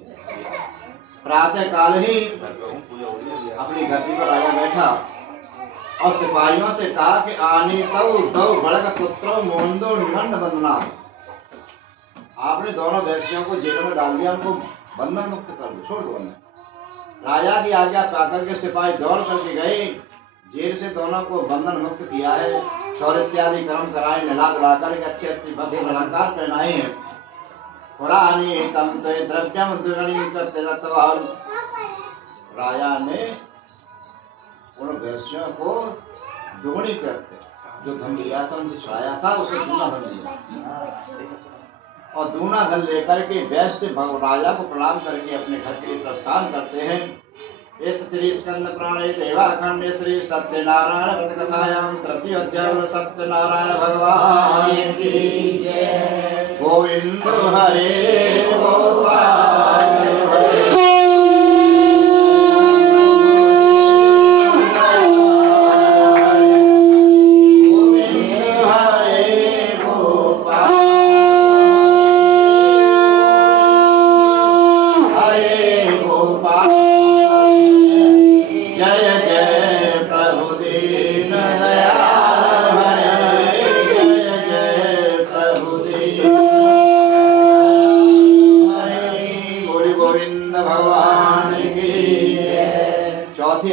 प्रातः काल ही अपनी गद्दी पर राजा बैठा और सिपाहियों से कहा कि आनी दो बड़क पुत्रों मोंदो निबंध बंधना, आपने दोनों वैश्यों को जेल में डाल दिया, उनको बंधन मुक्त कर दो, छोड़ दो। राजा की आज्ञा पाकर के सिपाही दौड़ करके गए, जेल से दोनों को बंधन मुक्त किया है। शौर्य इत्यादि कर्म कराए, नला धुला कर अच्छे अच्छे भव्य अलंकार पहनाए हैं। पुरानी तम तो द्रव्यम द्विगुणी करते राजा ने उन वैश्यों को दुगुनी करते, जो धन लिया था उनसे छुड़ाया था, उसे दूना धन दिया। और दूना धन लेकर के वैश्य राजा को प्रणाम करके अपने घर के लिए प्रस्थान करते हैं। एक श्री स्कंद पुराणे देवाखंडे श्री सत्यनारायण व्रत कथायाम तृतीय अध्याय सत्यनारायण भगवान की जय। गोविंद हरे गोपाल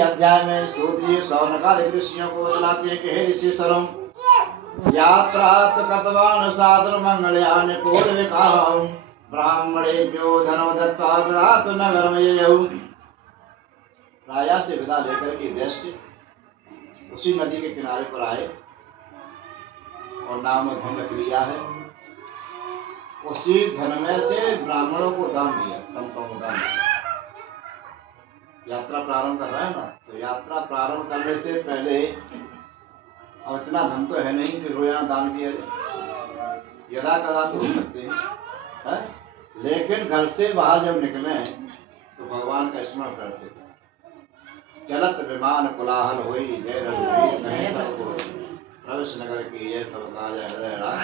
अध्याय में सूत जी सौनकादिक ऋषियों को बतलाते हैं कि हे ऋषिश्वरम, यात्रा कतवान सादर मंगलयान पूर्विकाम ब्राह्मणेभ्यो धनो दत्त्वा ददातु नगरमययौ। राजा से विदा लेकर के वैश्य उसी नदी के किनारे पर आए और नाव में धन रख लिया है। उसी धन में से ब्राह्मणों को दान दिया, संतों को दान दिया। यात्रा प्रारंभ कर रहा है ना, तो यात्रा प्रारंभ करने से पहले अब इतना धन तो है नहीं कि रोजाना दान किया जाए, यदा कदा तो हो सकते हैं, लेकिन घर से बाहर जब निकले तो भगवान का स्मरण करते थे। चलत विमान कोलाहल हुई जय रघुवीर कहे सबको, प्रवेश नगर की जय सब काज हृदय राख,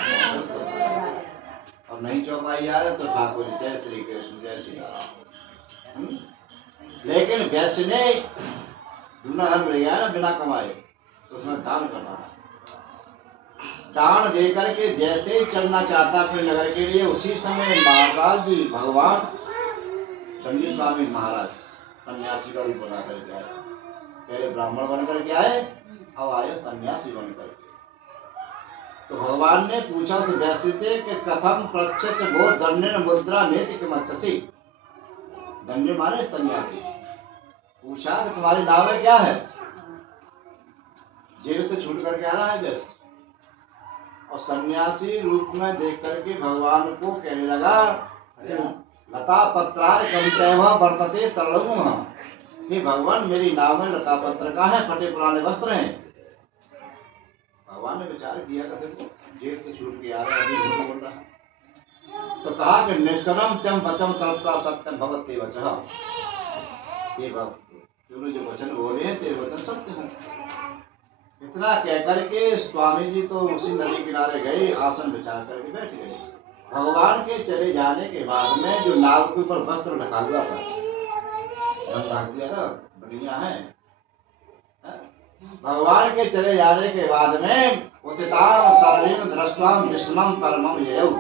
और नहीं चौपाई आए तो ठाकुर जय श्री कृष्ण जय श्री राम। लेकिन वैश्य ने दूना धन मिल गया ना बिना कमाए, तो उसमें दान करना है। दान देकर के जैसे ही चलना चाहता अपने नगर के लिए, उसी समय महाराज जी भगवान संजीव स्वामी महाराज सन्यासी का रूप बना करके आए। पहले ब्राह्मण बन करके आए, अब आए सन्यासी बन करके। तो भगवान ने पूछा उस वैश्य से कि कथम प्रत्यक्ष वो दंड मुद्रा नैतिक मत्स्यसी, दंड माने सन्यासी। पूछा कि तुम्हारी नाव में क्या है, जेल से छूट करके आ रहा है वैश्य, और सन्यासी रूप में देख करके भगवान को कहने लगा लता पत्राय कवितैव वर्तते तरुणम, हे भगवान मेरी नाव में लता पत्र का है, फटे पुराने वस्त्र हैं। भगवान ने विचार किया कि देखो जेल से छूट के आ रहा है, अभी झूठ बोल रहा है। तो कहा कि निष्कलम चम वचम सबका सत्यम भवते वचः। ये बात तूने जो वचन बोले हैं तेरे वचन सत्य हैं। इतना कह करके स्वामी जी तो उसी नदी किनारे गए, आसन बिछा करके बैठ गए। भगवान के चले जाने के बाद में जो नाव के ऊपर वस्त्र ढका हुआ था, ढक दिया था, बढ़िया है। भगवान के चले जाने के बाद में उदिताम सर्वेम दृष्टाम विस्मम परमम ययौ।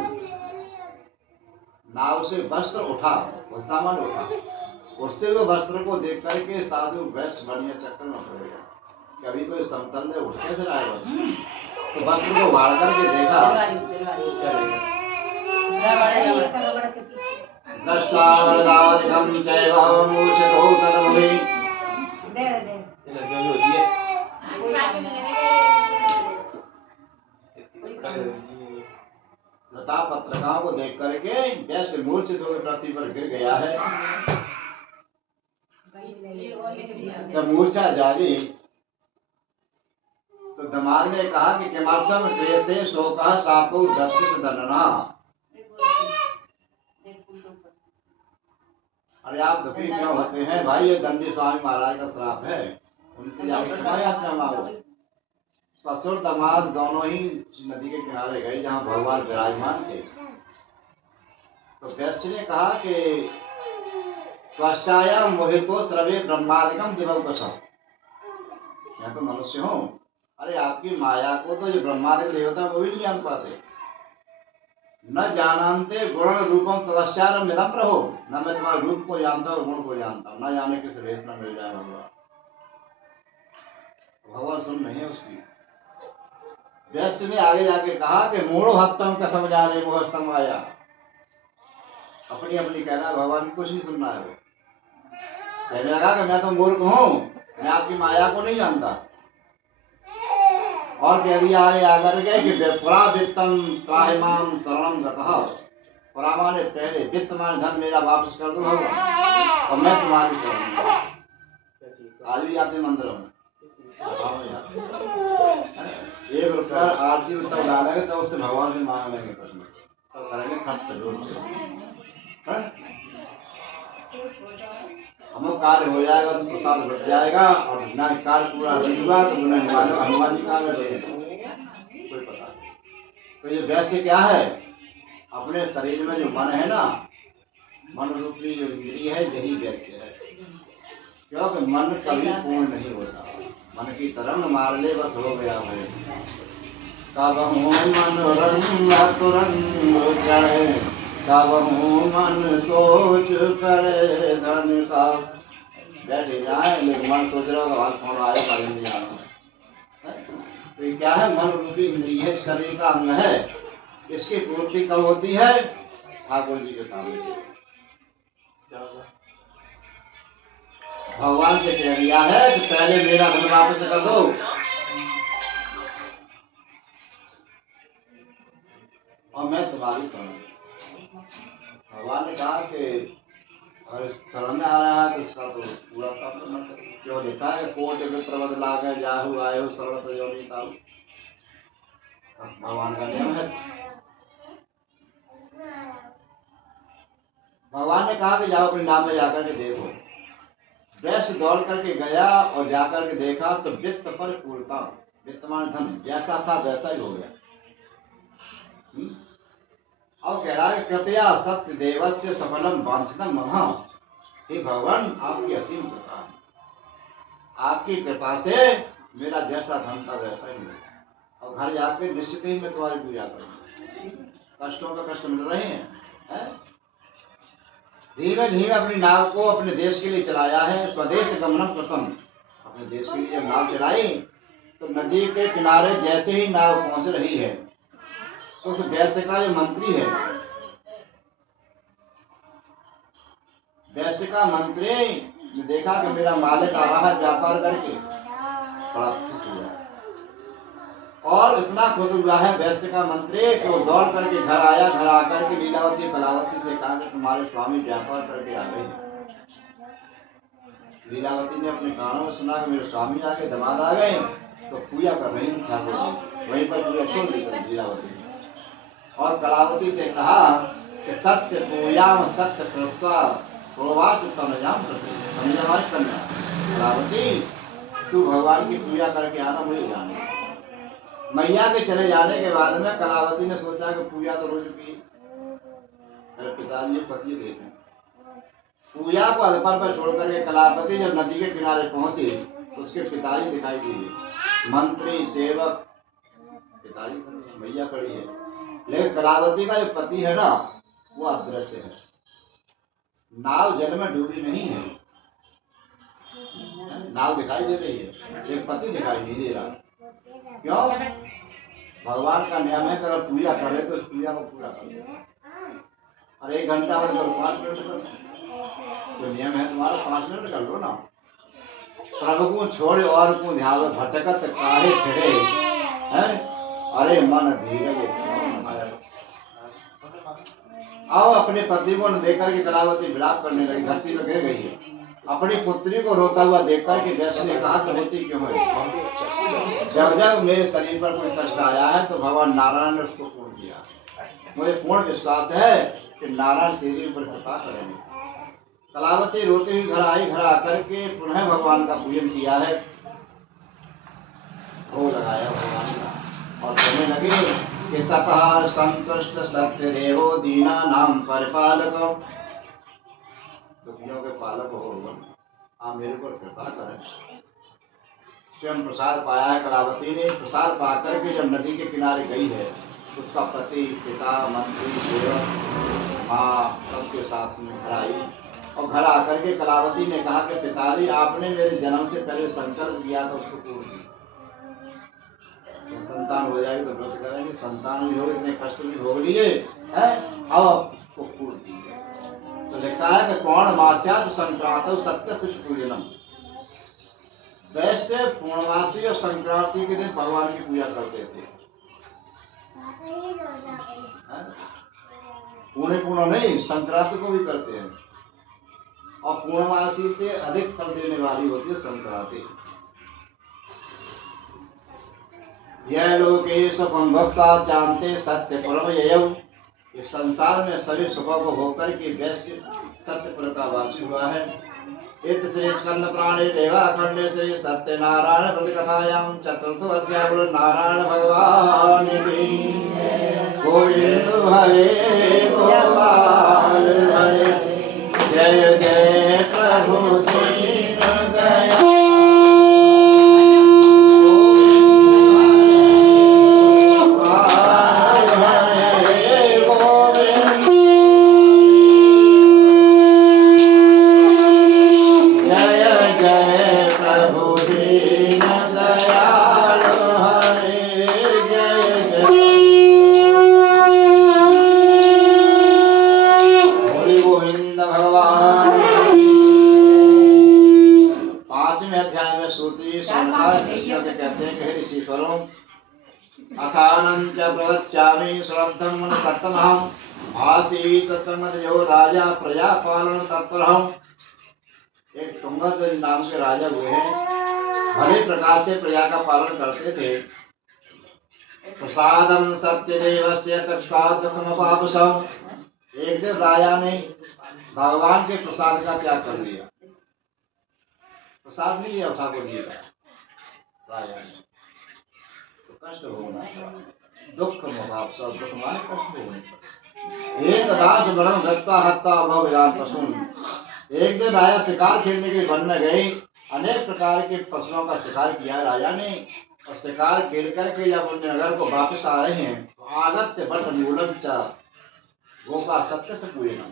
नाव से वस्त्र उठा, उठा, उठते हुए वस्त्र को देख करके साधु वैश्य बढ़िया चक्कर में पड़ गया। कभी तो इस समतल से उठ कैसे रहा है वस्त्र? तो वस्त्र को वाड़ करके देखा, दृष्टावरदादिकं चैव मूर्छितो तदभुवि। लता पत्रिकाओं को देख करके वैश्य मूर्छित होकर पृथ्वी पर गिर गया है। जब मूर्छा जागी तो दमाद ने कहा कि किमर्थम क्रियते शोकः शापो दत्तिस दंडना। अरे आप दुखी क्यों होते हैं भाई? ये दंडी स्वामी महाराज का श्राप है, उनसे जाकर क्षमा याचना मांगो। ससुर दमाद दोनों ही नदी के किनारे गए जहाँ भगवान विराजमान थे। तो वैश्य ने कहा कि स्वास्थ्यायाम मोहितो द्रव्य ब्रह्मादिकम दिवौकसः। मैं तो मनुष्य हूँ, अरे आपकी माया को तो जो ब्रह्मादि देवता वो भी नहीं जान पाते। न जानते गुण रूपम तदस्यारम मिदम रहो। न मैं तुम्हारे रूप को जानता हूँ, गुण को जानता हूँ, न जाने किस वेश में मिल जाए भगवान। भगवान सुन नहीं है उसकी। वैश्य ने आगे जाके कहा कि मूढ़ो हत्तम कथम जाने वो हस्तम आया। अपनी अपनी कहना, भगवान की कुछ नहीं सुनना है। वो कहने लगा कि मैं तो मूर्ख हूँ, मैं आपकी माया को नहीं जानता। और कह दिया आगे गए कि पुरा वित्तम त्राहिमाम शरणम गतः। पुरा माने पहले, वित्त माने धन मेरा वापस कर दो भगवान, और मैं तुम्हारी शरण। आज भी आते मंदिरों में 1 रुपया आरती उत्सव डालेंगे तो उससे भगवान से मांग लेंगे प्रश्न, तो करेंगे खर्च जरूर। अमुक कार्य हो जाएगा तो प्रसाद बढ़ जाएगा, और ना कार्य पूरा नहीं हुआ तो हनुमान जी का कोई पता नहीं। तो ये वैसे क्या है? अपने शरीर में जो मन है ना, मन रूपी जो इंद्रिय है, यही वैसे है। क्योंकि मन कभी पूर्ण नहीं होता। मन की तरंग मार ले बस हो गया है। कबहू मन रंग तुरंग चढ़े, कबहू मन सोच करे धन का। बैठे जाए लेकिन मन सोच रहा होगा फोन आएगा नहीं जाना। तो ये क्या है? मन रूपी इंद्रिय है, शरीर का अंग है। इसकी पूर्ति कब होती है? ठाकुर जी के सामने। भगवान से कह दिया है कि पहले मेरा धन वापस कर दो, और मैं तुम्हारी शरण। भगवान ने कहा कि अगर शरण में आ रहा है तो इसका तो पूरा काम करना चाहिए। क्यों लिखा है? कोट विप्रवद लागे जाहु आयो शरण तयोनि ताहु। भगवान का नियम है। भगवान ने कहा कि जाओ अपने नाम में जाकर के देखो। वैश्य दौड़ करके गया और जाकर के देखा तो वित्त पर पूर्णता, वित्तमान धन जैसा था वैसा ही हो गया। और कह रहा है कृपया सत्य देवस्य सफलम वांछितम महा। हे भगवान, आपकी असीम कृपा है, आपकी कृपा से मेरा जैसा धन था वैसा ही मिला। और घर जाकर निश्चित ही मैं तुम्हारी पूजा करूंगा। कष्टों का कष्ट मिल रहे हैं। धीमे धीमे अपनी नाव को अपने देश के लिए चलाया है। स्वदेश गमनम कृतम। अपने देश के लिए जब नाव चलाई तो नदी के किनारे जैसे ही नाव पहुंच रही है तो उस वैश्य का जो मंत्री है, वैश्य का मंत्री ने देखा कि मेरा मालिक आ रहा है व्यापार करके, बड़ा खुश हुआ। और इतना खुश हुआ है वैश्य का मंत्री कि वो दौड़ करके घर आया। घर आकर के लीलावती कलावती से कहा कि तुम्हारे स्वामी व्यापार करके आ गए। लीलावती ने अपने कानों में सुना कि मेरे स्वामी आके दमाद आ गए, तो पूजा कर रही थी ठाकुर जी। वहीं पर पूरा छोड़ दी लीलावती ने। और कलावती से कहा कि सत्य पूयाम सत्य कृत्वा प्रोवाच तनयाम प्रति कन्या कलावती तू भगवान की पूजा करके आना, मुझे जाना। मैया के चले जाने के बाद में कलावती ने सोचा कि पूजा तो रोज की, मेरे पिताजी पति देखे। पूजा को अधपर पर छोड़ करके कलावती जब नदी के किनारे पहुंची, उसके पिताजी दिखाई दिए, मंत्री सेवक पिताजी खड़े, मैया खड़ी है, लेकिन कलावती का जो पति है ना वो अदृश्य है। नाव जल में डूबी नहीं है, नाव दिखाई दे रही है, एक पति दिखाई नहीं दे रहा। क्यों? भगवान का नियम है कि अगर पूजा करे तो उस पूजा को पूरा करो। और 1 घंटा में करो, 5 मिनट करो, तो नियम है तुम्हारा 5 मिनट कर लो ना। प्रभु को छोड़ और को ध्यान भटकत काहे फिरे हैं, अरे मन धीरज। आओ अपने पति को न देखकर के कलावती विलाप करने लगी, धरती में गिर गई है। अपनी पुत्री को रोता हुआ देखकर के वैश्य ने कहा कि रोती क्यों है? जब जब मेरे शरीर पर कोई कष्ट आया है तो भगवान नारायण ने उसको पूर्ण किया। मुझे पूर्ण विश्वास है कि नारायण तेरे ऊपर कृपा करेंगे। कलावती रोती हुई घर आई, घर आकर के पुनः भगवान का पूजन किया है, भोग लगाया भगवान का, और कहने लगे कि ततः संतुष्ट सत्य देवो दीना नाम परिपालक, दुखियों के पालक हो भगवान, आप मेरे पर कृपा करें। स्वयं प्रसाद पाया है कलावती ने। प्रसाद पाकर के जब नदी के किनारे गई है, उसका पति, पिता, मंत्री, सेवक, माँ सबके साथ में घर आई, और घर आकर के कलावती ने कहा कि पिताजी आपने मेरे जन्म से पहले संकल्प किया था, उसको पूर्ण किया। संतान हो जाएगी तो व्रत करेंगे, संतान भी हो, इतने कष्ट भी भोग लिए हैं, अब उसको पूर्ण कीजिए। तो लिखा है कि पौर्णमास्यात् संक्रांत सत्य सिद्ध पूजनम। वैसे पूर्णमासी और संक्रांति के दिन भगवान की पूजा करते थे। पूर्ण नहीं, संक्रांति को भी करते हैं, और पूर्णमासी से अधिक फल देने वाली होती है संक्रांति। यह लोके सुखम भक्ता जानते सत्य परम ययौ। इस संसार में सभी सुखों को होकर के वैश्य सत्यपुर का वासी हुआ है। इत श्री स्कंद प्राणे देवा खंडे श्री सत्यनारायण व्रत कथायां चतुर्थ अध्याय नारायण भगवान की। गोविंद हरे गोपाल हरे, जय जय प्रभु दीन दयाल। प्रवक्ष्यामि श्रद्धं मन सत्तमहम् आसीत् तन्मध्यो राजा प्रजा पालन तत्परहम्। एक तुंगद नाम के राजा हुए हैं, भले प्रकार से प्रजा का पालन करते थे। प्रसादम सत्यदेवस्य तत्कादकमपापसम्। एक दिन राजा ने भगवान के प्रसाद का त्याग कर दिया, प्रसाद नहीं लिया ठाकुर जी का राजा ने, तो कष्ट होना था। दुख मुभावसा, दुख माने कष्ट होने पर। एक दास वरम दत्ता हत्ता भव विरान पशुन। एक दिन राजा शिकार खेलने के वन में गए, अनेक प्रकार के पशुओं का शिकार किया राजा ने, और शिकार खेल करके जब अपने नगर को वापस आ रहे हैं तो आगत्य भट मूलम च गोपा सत्य से पूजना।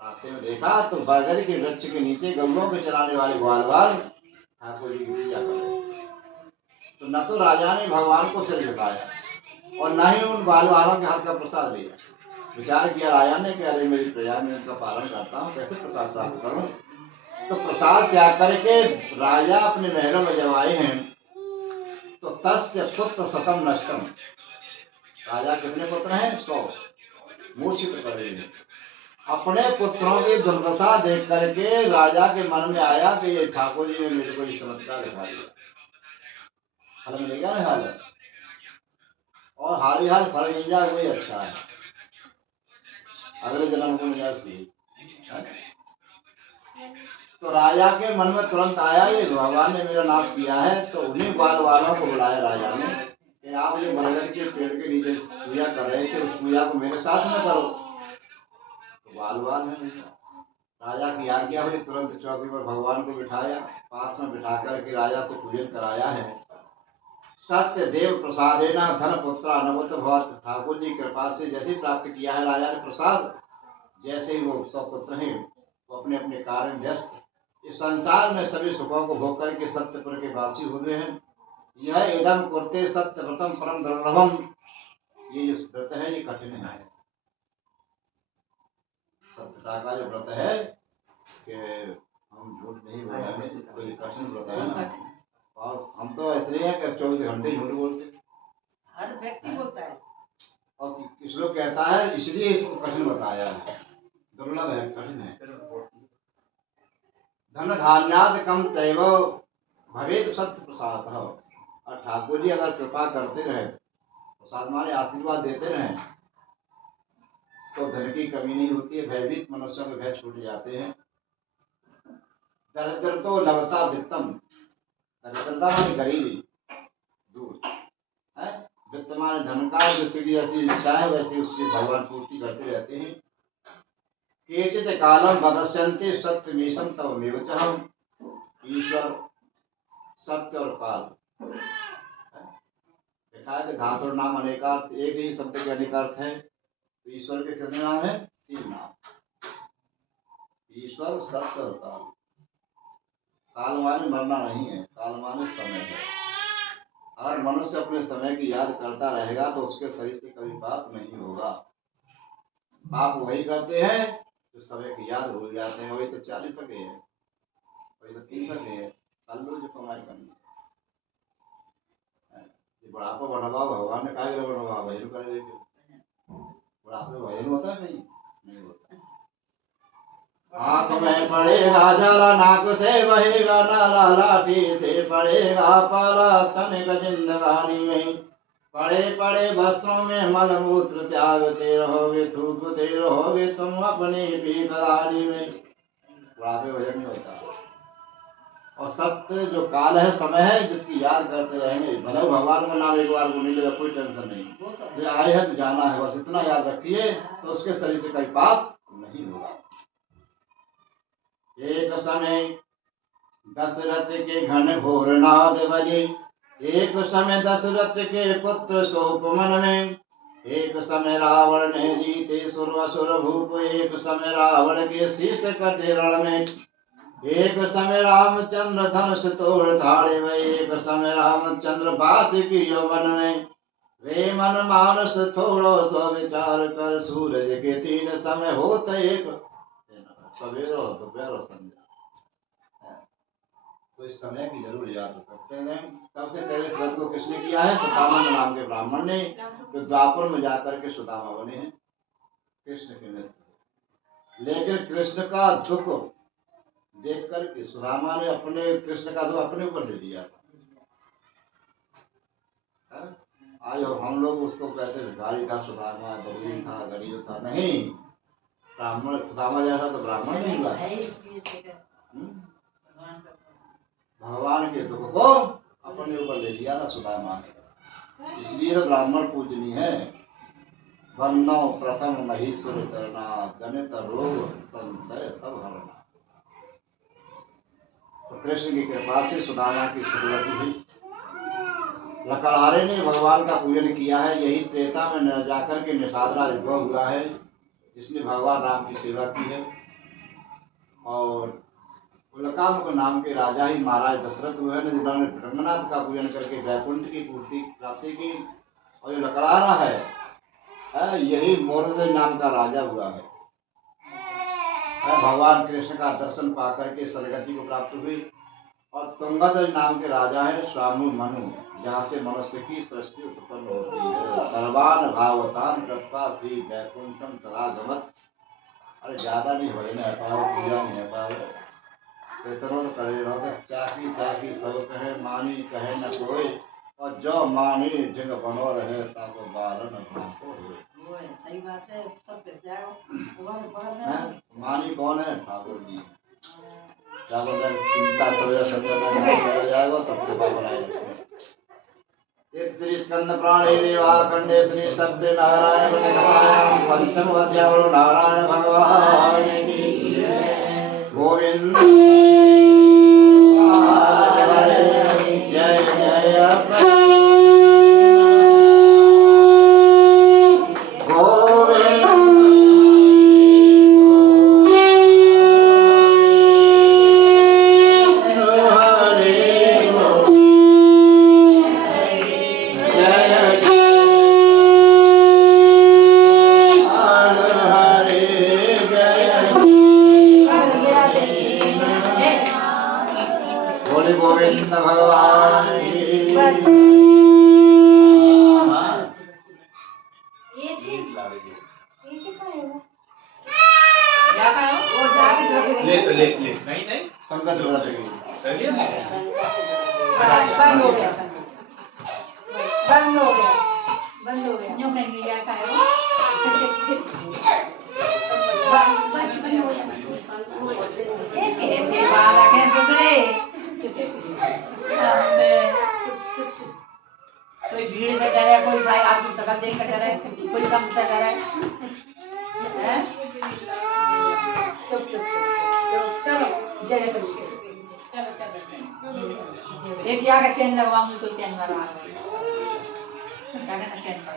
रास्ते में देखा तो बरगद के वृक्ष के नीचे गौरों के चलाने वाले ग्वालवाल ठाकुर जी की पूजा कर रहे। तो न तो राजा ने भगवान को सिर झुकाया और न ही उन ग्वालवालों के हाथ का प्रसाद लिया। विचार किया राजा ने कि अरे मेरी प्रजा में उनका पालन करता हूँ, कैसे प्रसाद प्राप्त करूं। तो प्रसाद त्याग करके राजा अपने महलों में जब आए हैं तो तस्य पुत्र शतम नष्टम। राजा कितने पुत्र हैं? 100। मूर्छित कर रहे हैं। अपने पुत्रों की दुर्दशा देख करके राजा के मन में आया कि ये ठाकुर जी ने मेरे को चमत्कार दिखा दिया। फल मिलेगा ना हाल, और हाल ही हाल फल मिल जाए वही अच्छा है, अगले जन्म को मिल जाए उसकी। तो राजा के मन में तुरंत आया ये भगवान ने मेरा नाश किया है, तो उन्हीं बाल वालों को बुलाया राजा ने कि आप ये बरगद के पेड़ के नीचे पूजा कर रहे थे, उस पूजा को मेरे साथ में करो। तो बाल वाल है राजा की आज्ञा हुई, तुरंत चौकी पर भगवान को बिठाया, पास में बिठा करके राजा से पूजन कराया है। सत्य देव प्रसादेना धन पुत्र अनवत भवत, ठाकुर जी कृपा से जैसे प्राप्त किया है राजा ने प्रसाद, जैसे ही वो स्वपुत्र हैं वो अपने अपने कार्य में व्यस्त, इस संसार में सभी सुखों को भोग करके सत्यपुर के वासी हुए हैं। यह इदम कुरते सत्य व्रतम परम दुर्लभम, ये जो व्रत है ये कठिन है। सत्यता का जो व्रत है कि हम झूठ नहीं बोलेंगे, तो ये कठिन व्रत है ना। और हम तो इतने हैं कि 24 घंटे झूठ बोलते, हर व्यक्ति बोलता है। और किस लोग कहता है इसलिए इसको कठिन बताया है, दुर्लभ है, कठिन है। धन धान्याद कम तैव भवेद सत्य प्रसाद, और ठाकुर जी अगर कृपा करते रहे, प्रसाद माने आशीर्वाद देते रहे, तो धन की कमी नहीं होती है, भयभीत मनुष्यों के भय छूट जाते हैं। दरिद्र तो लवता वित्तम, दरिद्रता माने गरीबी दूर है, वित्त माने धन का, जिसकी जैसी इच्छा है वैसे उसकी भगवान पूर्ति करते रहते हैं। केचित कालम वदस्यन्ते सत्यमीशम तव मेवचहम, ईश्वर सत्य और काल, देखा है कि धातु और नाम अनेकार्थ, एक ही शब्द के अनेक अर्थ है। तो ईश्वर के कितने नाम है? 3 नाम, ईश्वर सत्य और काल। काल माने मरना नहीं है, काल माने समय है। अगर मनुष्य अपने समय की याद करता रहेगा तो उसके शरीर से कभी पाप नहीं होगा। पाप वही करते हैं जो समय की याद भूल जाते हैं, वही तो 40 सके है, वही तो 30 सके है, कल लो जो कमाई करनी है। बुढ़ापा बनवा भगवान ने कहा बनवा भजन करे, बुढ़ापे भजन होता है कहीं नहीं होता। आँख में पड़ेगा जला, नाक से बहेगा नाला, लाठी से पड़ेगा पाला, तनिक जिंदगानी में पड़े पड़े वस्त्रों में मल मूत्र त्यागते रहोगे, थूकते रहोगे तुम अपनी भी गदानी में, बुढ़ापे भजन नहीं होता। और सत्य जो काल है, समय है, जिसकी याद करते रहेंगे, भले भगवान का नाम एक बार को नहीं लेगा कोई टेंशन नहीं, वे आए हैं तो जाना है, बस इतना याद रखिए तो उसके शरीर से कहीं पाप नहीं होगा। एक समय दशरथ के घन घोर नाद बजे, एक समय दशरथ के पुत्र शोक मन में, एक समय रावण ने जीते सुर असुर भूप, एक समय रावण के शीश कटे रण में, एक समय रामचंद्र धनुष तोड़ धाड़े में, एक समय रामचंद्र बास की यौवन में, वे मन मानस थोड़ो सो विचार कर, सूरज के 3 समय होते एक, सवेर और दोपहर और संध्या। तो इस समय की जरूर याद करते हैं। सबसे पहले इस व्रत को किसने किया है? सुदामा नाम के ब्राह्मण ने, जो द्वापर में जाकर के सुदामा बने हैं कृष्ण के नेतृत्व। लेकिन कृष्ण का दुख देख करके सुदामा ने अपने कृष्ण का दुख अपने ऊपर ले लिया। आज हम लोग उसको कहते भिखारी था सुदामा, बबली था, गरीब था, नहीं, ब्राह्मण सुदामा जैसा तो ब्राह्मण नहीं हुआ। भगवान के दुख को अपने ऊपर ले लिया था सुदामा ने, इसलिए तो ब्राह्मण पूजनीय है। वंदो प्रथम महेश्वर चरना, जनित रोग संशय सब हरना। तो कृष्ण की कृपा से सुदामा की सदगति हुई। लकड़हारे ने भगवान का पूजन किया है, यही त्रेता में न जाकर के निषादराज उद्भव हुआ है, जिसने भगवान राम की सेवा की है। और उल्कामुख नाम के राजा ही महाराज दशरथ हुए हैं, जिन्होंने रंगनाथ का पूजन करके वैकुंठ की पूर्ति प्राप्ति की। और जो लकड़हारा है यही मोरदेव नाम का राजा हुआ है। भगवान कृष्ण का दर्शन पा करके सदगति को प्राप्त हुई। और तुंगध्वज नाम के राजा है स्वामी मनु, जहाँ से मनुष्य की सृष्टि उत्पन्न होती है। सर्वान भावतान कृत्वा श्री वैकुंठम तदागमत्। अरे ज्यादा नहीं भजन है पाओ, पूजा नहीं है पाओ, तो करे रहो। चाकी चाकी सब कहे, मानी कहे न कोई, और जो मानी जगह बनो रहे तब बारन भाषो हुए। वो है, सही बात है, सब पिस जाएगा। हैं? मानी कौन है? ठाकुर जी। ठाकुर जब चिंता सवेरा संजय में हो जाएगा तब कृपा बनाएगा। एक श्री स्कंद प्राणी देवा खंडे श्री सत्य नारायण गुणगान पंचम अध्याय नारायण भगवान की गोविंद जय जय गोविंद भगवान की ले नहीं नहीं संकट बना देगी। बंद हो गया, बंद हो गया, बंद हो गया। न्यू करेंगे क्या खाए हो? बंद हो गया। कैसे बाला कैसे सुधरे? कोई भीड़ से डरे, कोई भाई आदमी सकल देख कर डरे, कोई सब से डरे, हैं? चुप चुप चलो जगह पर चलो चलो एक यहाँ का चैन लगवाऊंगी, कोई चैन मरवा क्या कहना चैन पर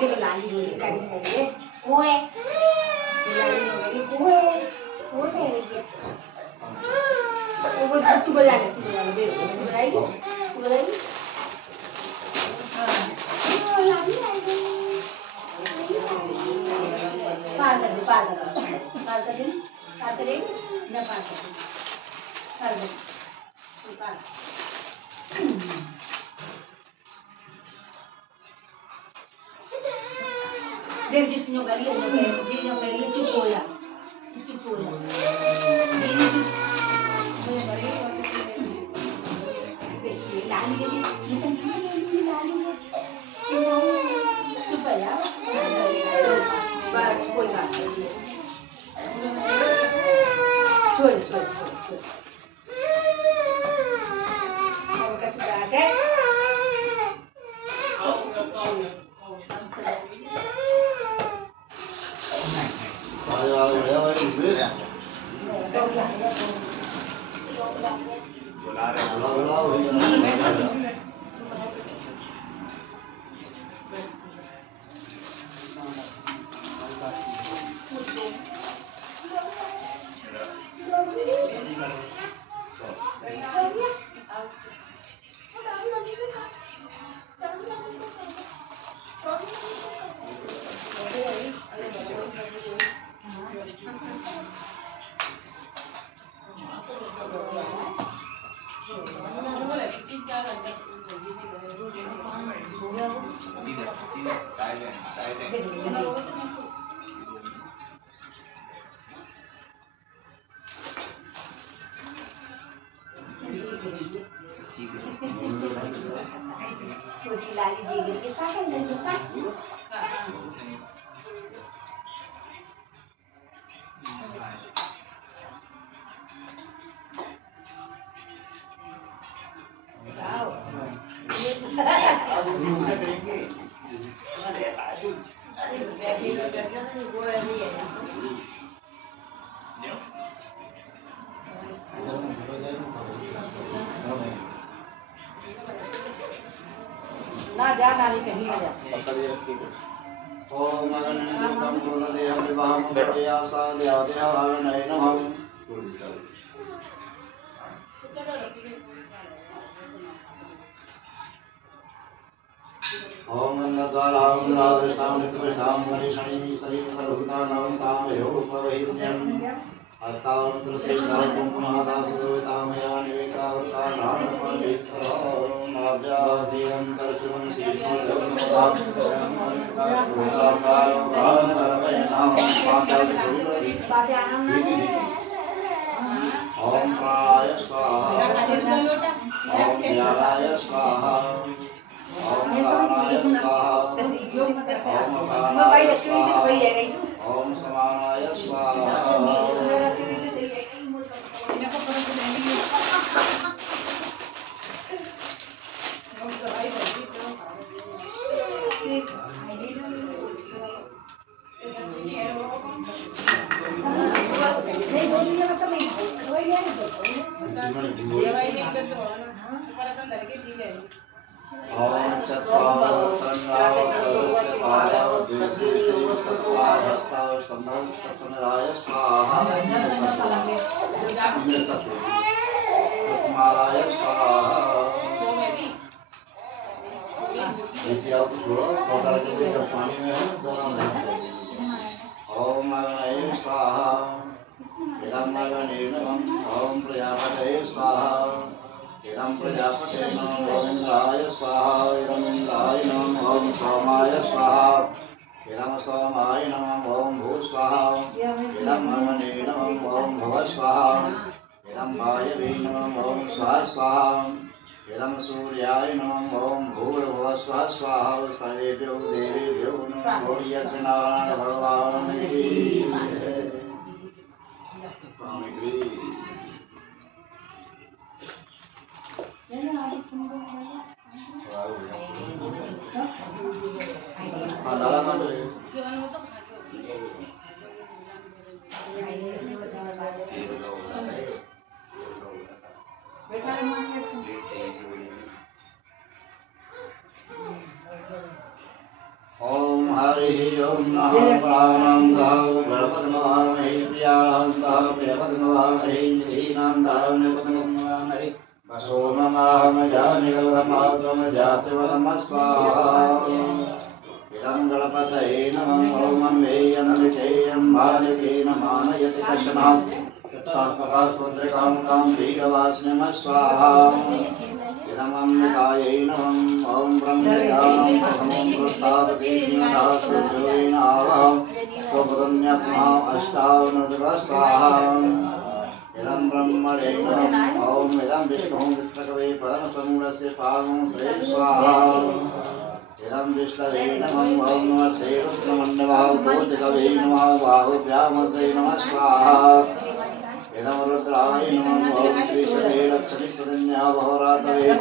देखो लाली बोली कहीं नहीं ओए लाली बोली ओए ओए वो तू बजा ले बेटा तू बजाएगी तू बजाएगी पार कर दे पार कर दे ना पार कर दे पार देख जितनी करी है जितनी करी है चुप हो जा लाली चुप है यार बस कोई बात नहीं छोड़ और कैसे बात है छोटी लाली देगी के साथ ना जा नाली कहीं ना जा ओम अगणितं पूर्णदेहं विवाहं प्रयासा देवादेवाय नमः ओम नंदद्वारा उन्द्रादृष्टां नित्यवृष्टां मनीषणीं सरीं सर्वभूतानां तामयो उपवहिष्यन् हस्तावन्त्रश्रेष्ठाः कुङ्कुमादासुदोतामया निवेदितावताराणपवित्रं नाभ्यासीनं कर्षुमं शीर्षोदयं ओम प्राणाय स्वाहा ओम ज्ञानाय स्वाहा ओम दानाय स्वाहा ओम अपानाय स्वाहा ओम समानाय स्वाहा ओम चत्वारस्ताव संभव स्वाहा तस्मादाय स्वाहा पानी में है दोनों ओम अग्नये स्वाहा इदं अग्नये नमः ओम प्रजापतये स्वाहा इदं प्रजापतये नमः ओम इंद्राय स्वाहा इदं इंद्राय नमः ओम सोमाय स्वाहा इदं सोमाय नमः ओम भू स्वाहा इदं अग्नये नमः ओम भव स्वाहा इदं वायवे नमः ओम स्वाहा स्वाहा इदं सूर्याय नमः ओम भूर्भुवः स्वः स्वाहा सर्वेभ्यो देवेभ्यो नमो यज्ञनारायण भगवान की स्वामी की लाला मंडल ओम हरि ओम नमः प्राणं दाव गणपतमहे प्रियां दाव प्रियपतमहे श्रीनां दाव निपतमहे वसो नमः जानि गलमहात्म जातिवदम स्वाहा इदं गणपतये नमः ओम अम्बे अनलिकेयं बालिकेन मानयति कृष्णः तत्प्रकाशपुत्रिकां कां वीरवासिनीं स्वाहा इदमम्बिकायै नमः ओम ब्रह्मज्ञानं प्रथमं वृत्तादेवीनाथोजेन आवहं स्वपुरुण्यप्मः अष्टावनदिवः स्वाहा इदं ब्रह्मणे नमः ओम इदं विष्णुः विष्णुकवे परमसमूलस्य पावं श्री स्वाहा इदं विष्णवे नमः ओम नमस्ते रुद्रमण्डलः भूतकवे नमः बाहुभ्यामस्ते नमः स्वाहा इदं रुद्राय नमः ओम श्रीशैले लक्ष्मीपदन्याः बहुरातवे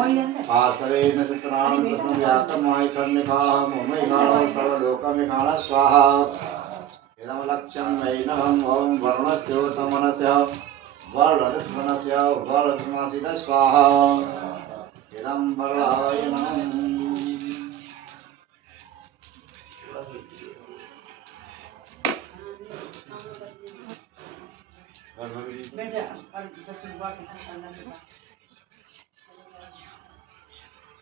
पार्श्वे नक्षत्राणां प्रसन्नव्यातमायकर्णिकाः मुम्बैकाः सर्वलोकमिकाः स्वाहा इदं लक्ष्यं वै नमः ओम वरुणस्योतमनस्य वर्णरत्नस्य वर्णमासित स्वाहा इदं वराय नमः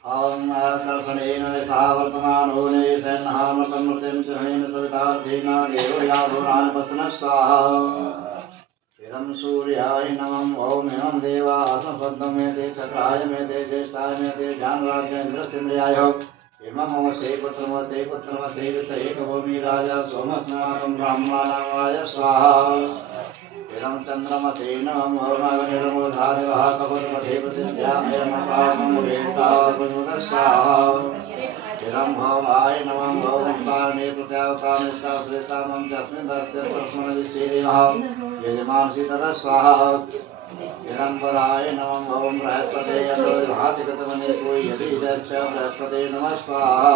ओम दर्शनेन सह वर्तमानो निशन्नामृतं चरणेन सवितार्थेन देवो याधुरान् वसन स्वाहा इदं सूर्याय नमः ओम इमं देवास्मपद्ममेते चक्राय मेते ज्येष्ठाय मेते जानराजेन्द्रस्येन्द्रियाय इममवसे पुत्रमवसे पुत्रमवसे विषयेकभूमि राजा सोमस्नातं ब्राह्मणाय स्वाहा इदं चन्द्रमसे नमः ओम अग्निर्मूर्धादिवः कपूरपथे प्रतिज्ञामयमपाकं वेदापनुत स्वाहा इदं भवाय नमः ओम पाणे प्रत्यावतानिष्ठाश्रेतामं चस्मिन् दस्य तस्मन्विश्वेदेवः यजमानसि ततः स्वाहा इदं पदाय नमः ओम बृहस्पते यतोभातिगतमने कोई यदि दक्ष बृहस्पते नमः स्वाहा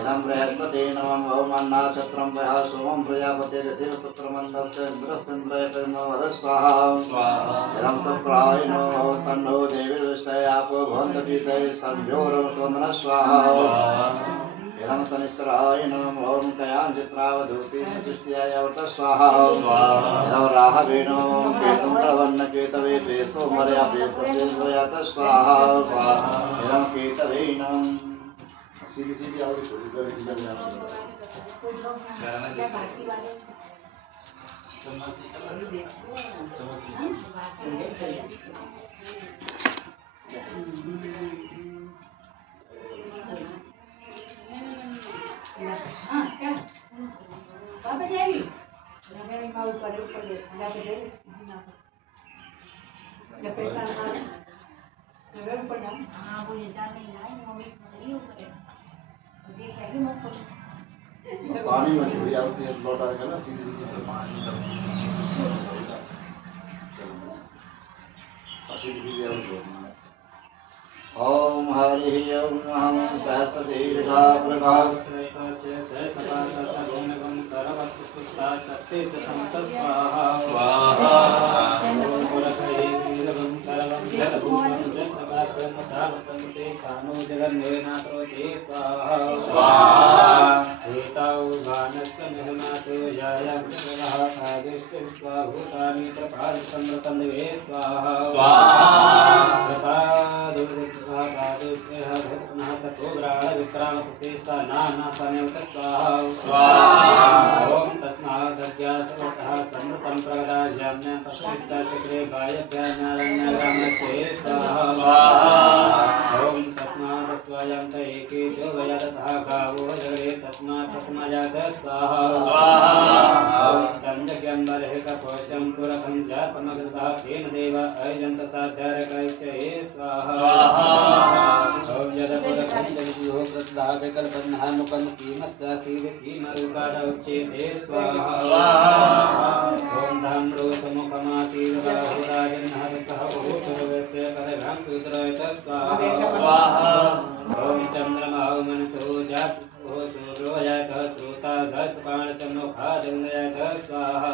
इदं बृहस्पते नमः ओम अन्नाक्षत्रं पयः सोमं प्रजापते ऋतिर्सुत्रमन्दस्य इन्द्रस्तेन्द्रयतमवद स्वाहा इदं शुक्राय नमः ओम तन्नो देवीर्विष्टयापो भवन्तपीतये संध्योरवसवन्दनः स्वाहा इदं शनिश्चराय नमः ओम कयाञ्चित्रावधूते सचुष्ट्याय वर्त स्वाहा इदं राहवे नमः ओम केतुं प्रवन्नकेतवे पेशो मर्या पेशसेन्द्रयात स्वाहा इदं केतवे नमः सीधी सीधी आओ छोटी छोटी हाँ क्या? कहाँ पे जाएगी? करे ऊपर ले जाके दे ना या पहचान ना अगर ऊपर जाओ हाँ वो ये जाने ना मम्मी नहीं ऊपर है ये कहेगी मत करो पानी में छोड़ी आती है लौटा के ना सीधी सीधी तो पानी सीधी आती है ओम हरि ओम हम सहस्रदीर्घा प्रभाव ओम तस्मादज्ञा सर्वतः समृतं प्रगदाज्ञाम्यां पशुविष्टाचक्रे गायभ्याज्ञानन्यग्रामस्य स्वाहा ओम तस्मादस्वायं त एके जो वयतः गावो जगरे तस्मात् तस्माजात स्वाहा ओम तञ्जग्यम्बर्हिकपोषं पुरखं जातमग्रसः तेन देव अयजन्त साध्यारकैश्च स्वाहा ओम यदपुरखं जगद्यो प्रद्धाविकल्पन्नानुकं कीमस्य कीमरूपादौच्येते स्वाहा ओम धाम्रो समुखमासीदबाहुराजन्नहरसः बहुचरवस्य करभं सुतरयत स्वाहा ओम चन्द्रमाहु मनसो जातु सूर्योऽयत श्रोता दशपाणसमुखादन्ययत स्वाहा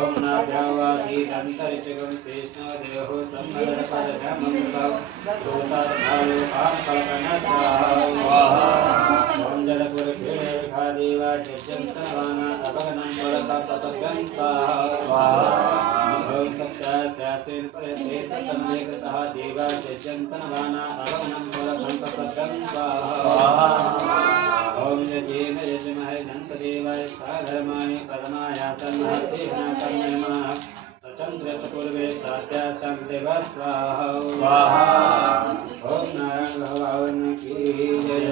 ओम नाभ्यावासीदन्तरिक्षगं शेषदेहो सम्मदरपरधममुखौ श्रोतादभालोकान्कल्पन स्वाहा ओम जलपुरखेडेखादेवा जज्जन्तवाना अभगनं परतपतभ्यं स्वाहा ओम सप्तास्यासेन परते सतमेकतः देवा जज्जन्तवाना अभगनं परतपतभ्यं स्वाहा ओम यजेन यजमहे नन्तदेवाय साधर्माणि परमायातन्महतेन तन्मयमाः सचन्द्रतपूर्वे साध्यासं देव स्वाहा ओम नारायण भगवान की जय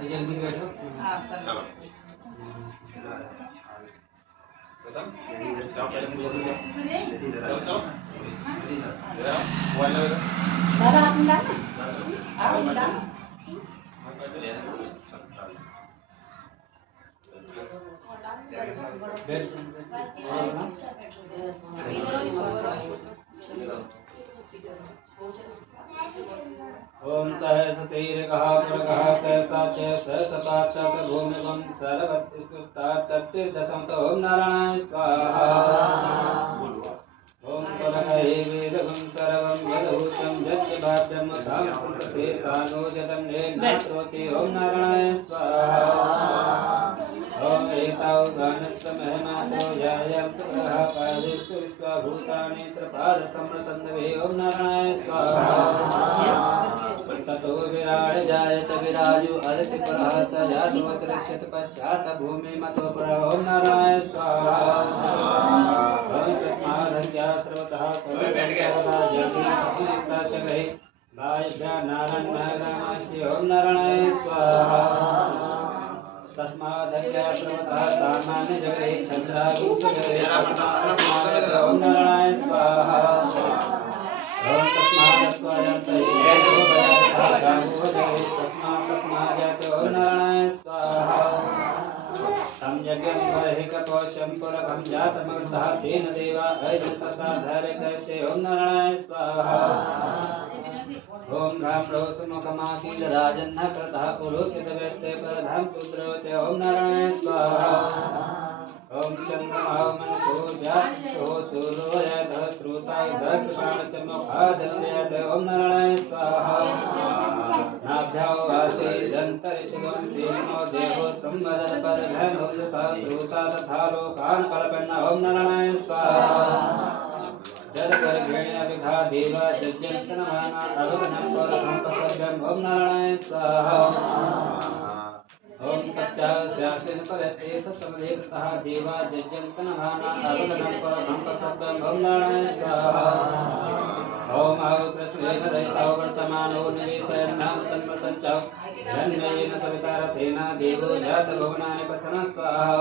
जल्दी बैठो चलो दादा आप डालो आप डालो ओम सहस्रतीर्घः पुरगः सहस्राच सहस्रपाच्च भूमिवं सर्वत्तिष्ठत्तत्तीर्थसमत ओम नारायणाय स्वाहा ओम पुरगहे वेदगं सर्वं यदभूतं यज्ञभाव्यं धाम संस्कृते सानोजतं नेनात्रोति ओम नारायणाय स्वाहा ओम एताव गानस्तमहनातो जायं पुरः पादेषु विश्वभूतानि त्रिपादसमृतन्दवे ओम नारायणाय स्वाहा ततो विराड जायत विराजो अदिति पुरः स जातवत्रश्यत पश्चात भूमि मतो पुरः ओम नारायण स्वाहा ओम तस्मादज्ञा सर्वतः सर्वजगहे गायभ्यः नारायणमहारामस्य ओम नारायणाय स्वाहा तस्मादज्ञा सर्वतः सामान्यजगहे चन्द्रागुप्तजगहे ओम नारायण स्वाहा ओम तस्मादस्वयं तस्मात् ओम नारायण स्वाहा तं यज्ञं बर्हिकपोषं पुरखं जातमग्रसः तेन देवा अयजन्तसाधरकस्य ओम नारायण स्वाहा ओम रामरो सुमुखमासीदराजन्नः कृतः पुरोहितव्यस्ते परधाम सूत्रोते ओम नारायण स्वाहा ओम चंद्रमा मनसो जातो तुलोयत श्रुताय दक्ष प्राणचमुखादन्यत ओम नारायण स्वाहा नाभ्यां वासे दन्तरिषिगं सीनो देवो संवदन परधनो श्रुता तथा लोकान् कल्पन्न ओम नारायण स्वाहा जल परिगृह्य विधा देवा जज्जन्तनमाना अरुणं परसंपसर्गम् ओम नारायण स्वाहा ओम सत्याः स्यासिन परते सत्समदेवतः देवा जज्जन्तनमाना अरुणं परसंपसर्गम् ओम नारायण स्वाहा ओम आव कृष्णेन रहितो वर्तमानो निवेशयन्नाम तन्मसञ्च जन्मेन सवितारथेन देवो जातभुवनानि पथनः स्वाहा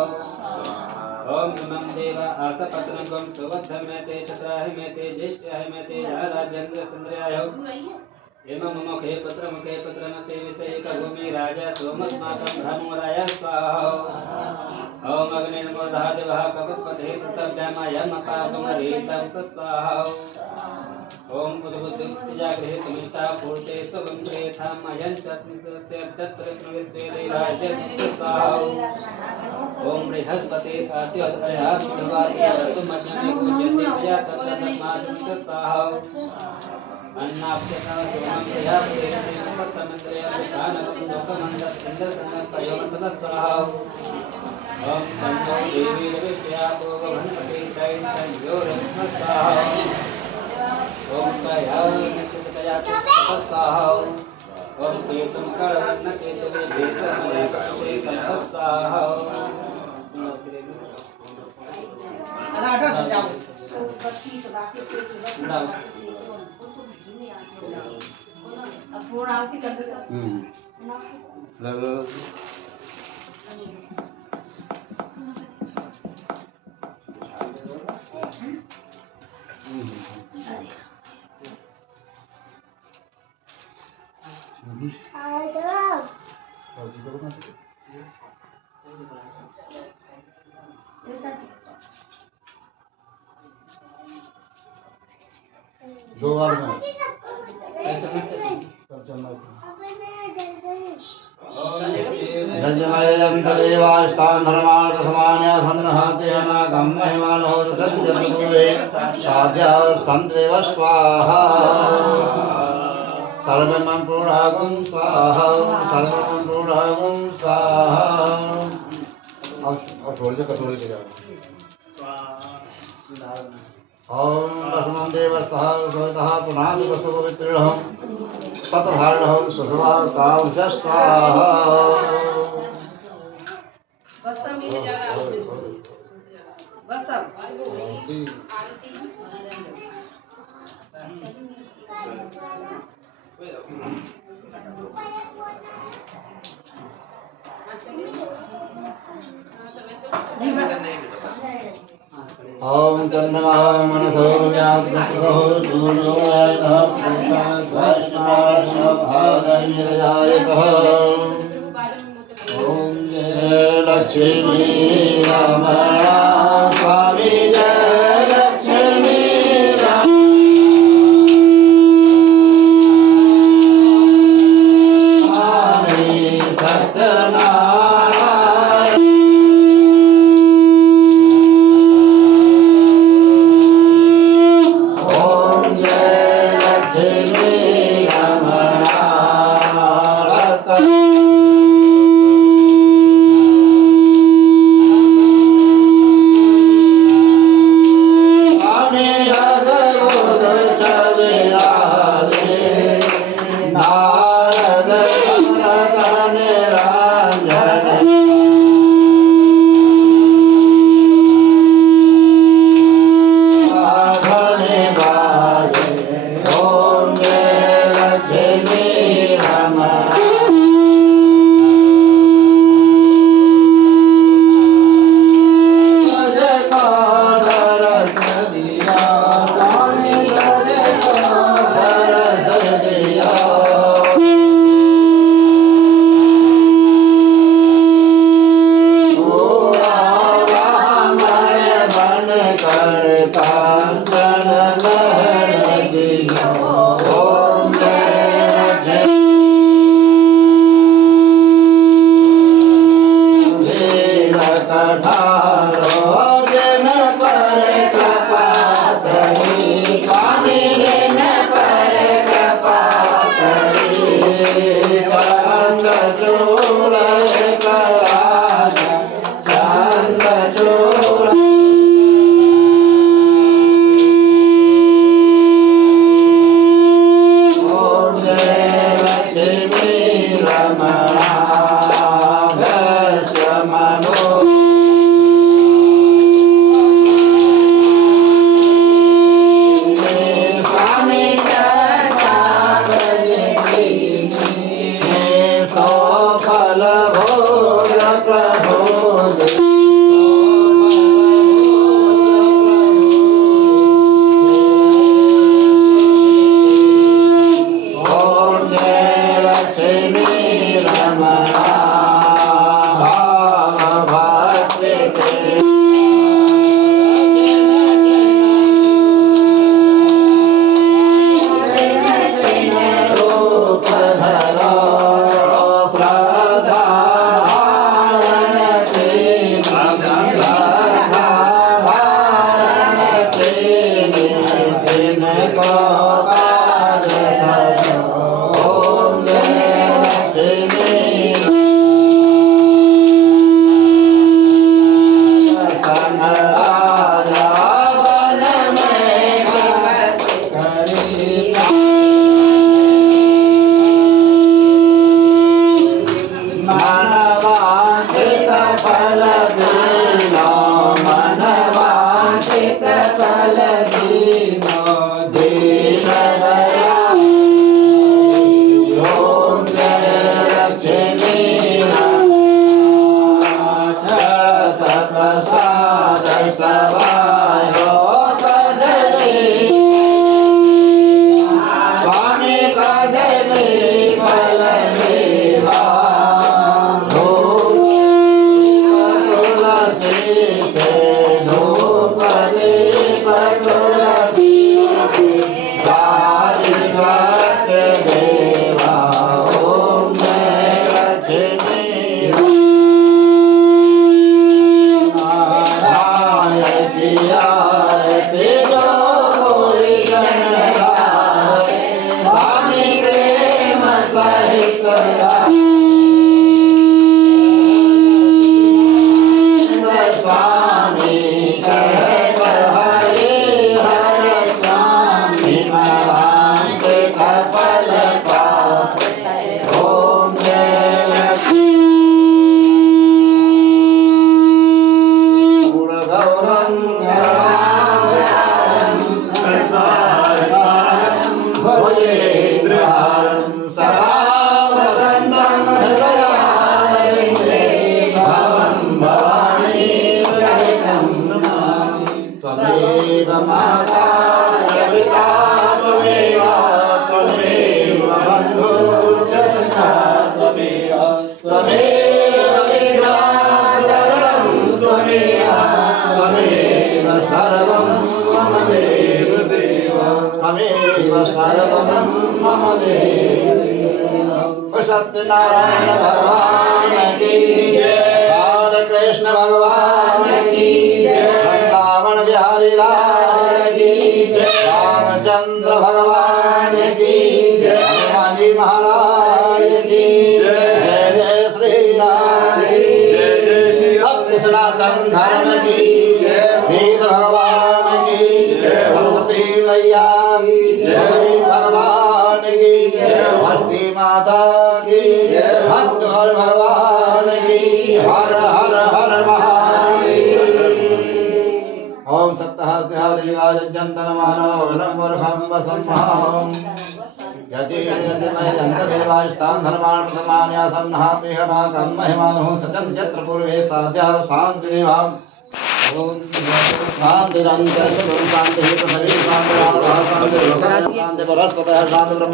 ओम इमं देव आसपत्नकं सुवद्धमेते छत्राहिमेते ज्येष्ठ्याहिमेते राजेन्द्रचन्द्राय इमं मुखे पुत्रनसे विषयिकभूमि राजा सोमस्माकं धर्मराय स्वाहा ओम अग्निर्मोदहादिवः कपत्पते तृतव्यामयमपापमरीतं स्वाहा ओम बुद्धबुद्धिजागृहितमिष्टा पूर्ते स्वगं प्रेथामयं चत्मिसत्यत्तत्रविस्वेदैराज्यं स्वाहा ओम बृहस्पति आत्योदयात्मवादियातुमज्ञमे पूज्यते मया तत्तस्मात् स्वाहा अन्नाप्यता सोमं प्रयापतेरमेवपत्तमन्त्रयं लोकमण्डलचन्द्रसंगप्रयोगतः स्वाहा ओम संजो देवी रविश्यापो गणपति त्रयं संयोरस्म स्वाहा ओम कयानिश्चितया स्वाहा ओम केतुं कळवन्नकेतवे देशमयकक्षे स्वाहा अब पूर्ण आरती कर दो दो बार में रजमयन्तदेवास्तान् धर्मान् प्रथमान्य सन्नहातेनागं महिमानो सत्यजगुरुवे साध्यास्तन्त्रेव स्वाहा सर्वमं पूर्णागुं स्वाहा सर्वमं पूर्णागुं स्वाहा और छोड़ दे कटोरी ले जाओ ओम दशमं देवस्तः सवितः पुनादि वसुपवित्रिणः सतधारणः सुषमा कांश स्वाहा ओम चंद्रमा मनसो व्याप्तो सूर्योदयः वैष्णवाभागनिरजायतः ओम जय लक्ष्मी रमणा स्वामी जय लक्ष्मी स्वामी सत्यनारायण सत्यनारायण भगवान की जय, कृष्ण भगवान की जय, वृंदावन बिहारी लाल की जय, रामचंद्र भगवान की जय, हनुमान जी महाराज की जय, जय जय श्री राम की जय, जय श्री सत्य सनातन धर्म की जय, वेद भगवान की जय, सरस्वती मैया की जय, भगवान की जय, हस्ती माता की जय, भक्त हर भगवान की हर हर हर महादेव। ओम सप्तहस्य हरिवाजंतन मानव नमोर्हं वसंहं यति यति मय जन्तदेवास्तां धर्मान् प्रथमान्यासन्नहाते हमाकं महिमानुः सचन्त यत्र पूर्वे साध्या शान्तिनिभाम् ओम शान्तिरन्तरिक्षं शान्तिः पृथिवी शान्तिः शान्तिः शान्तिः शान्तिः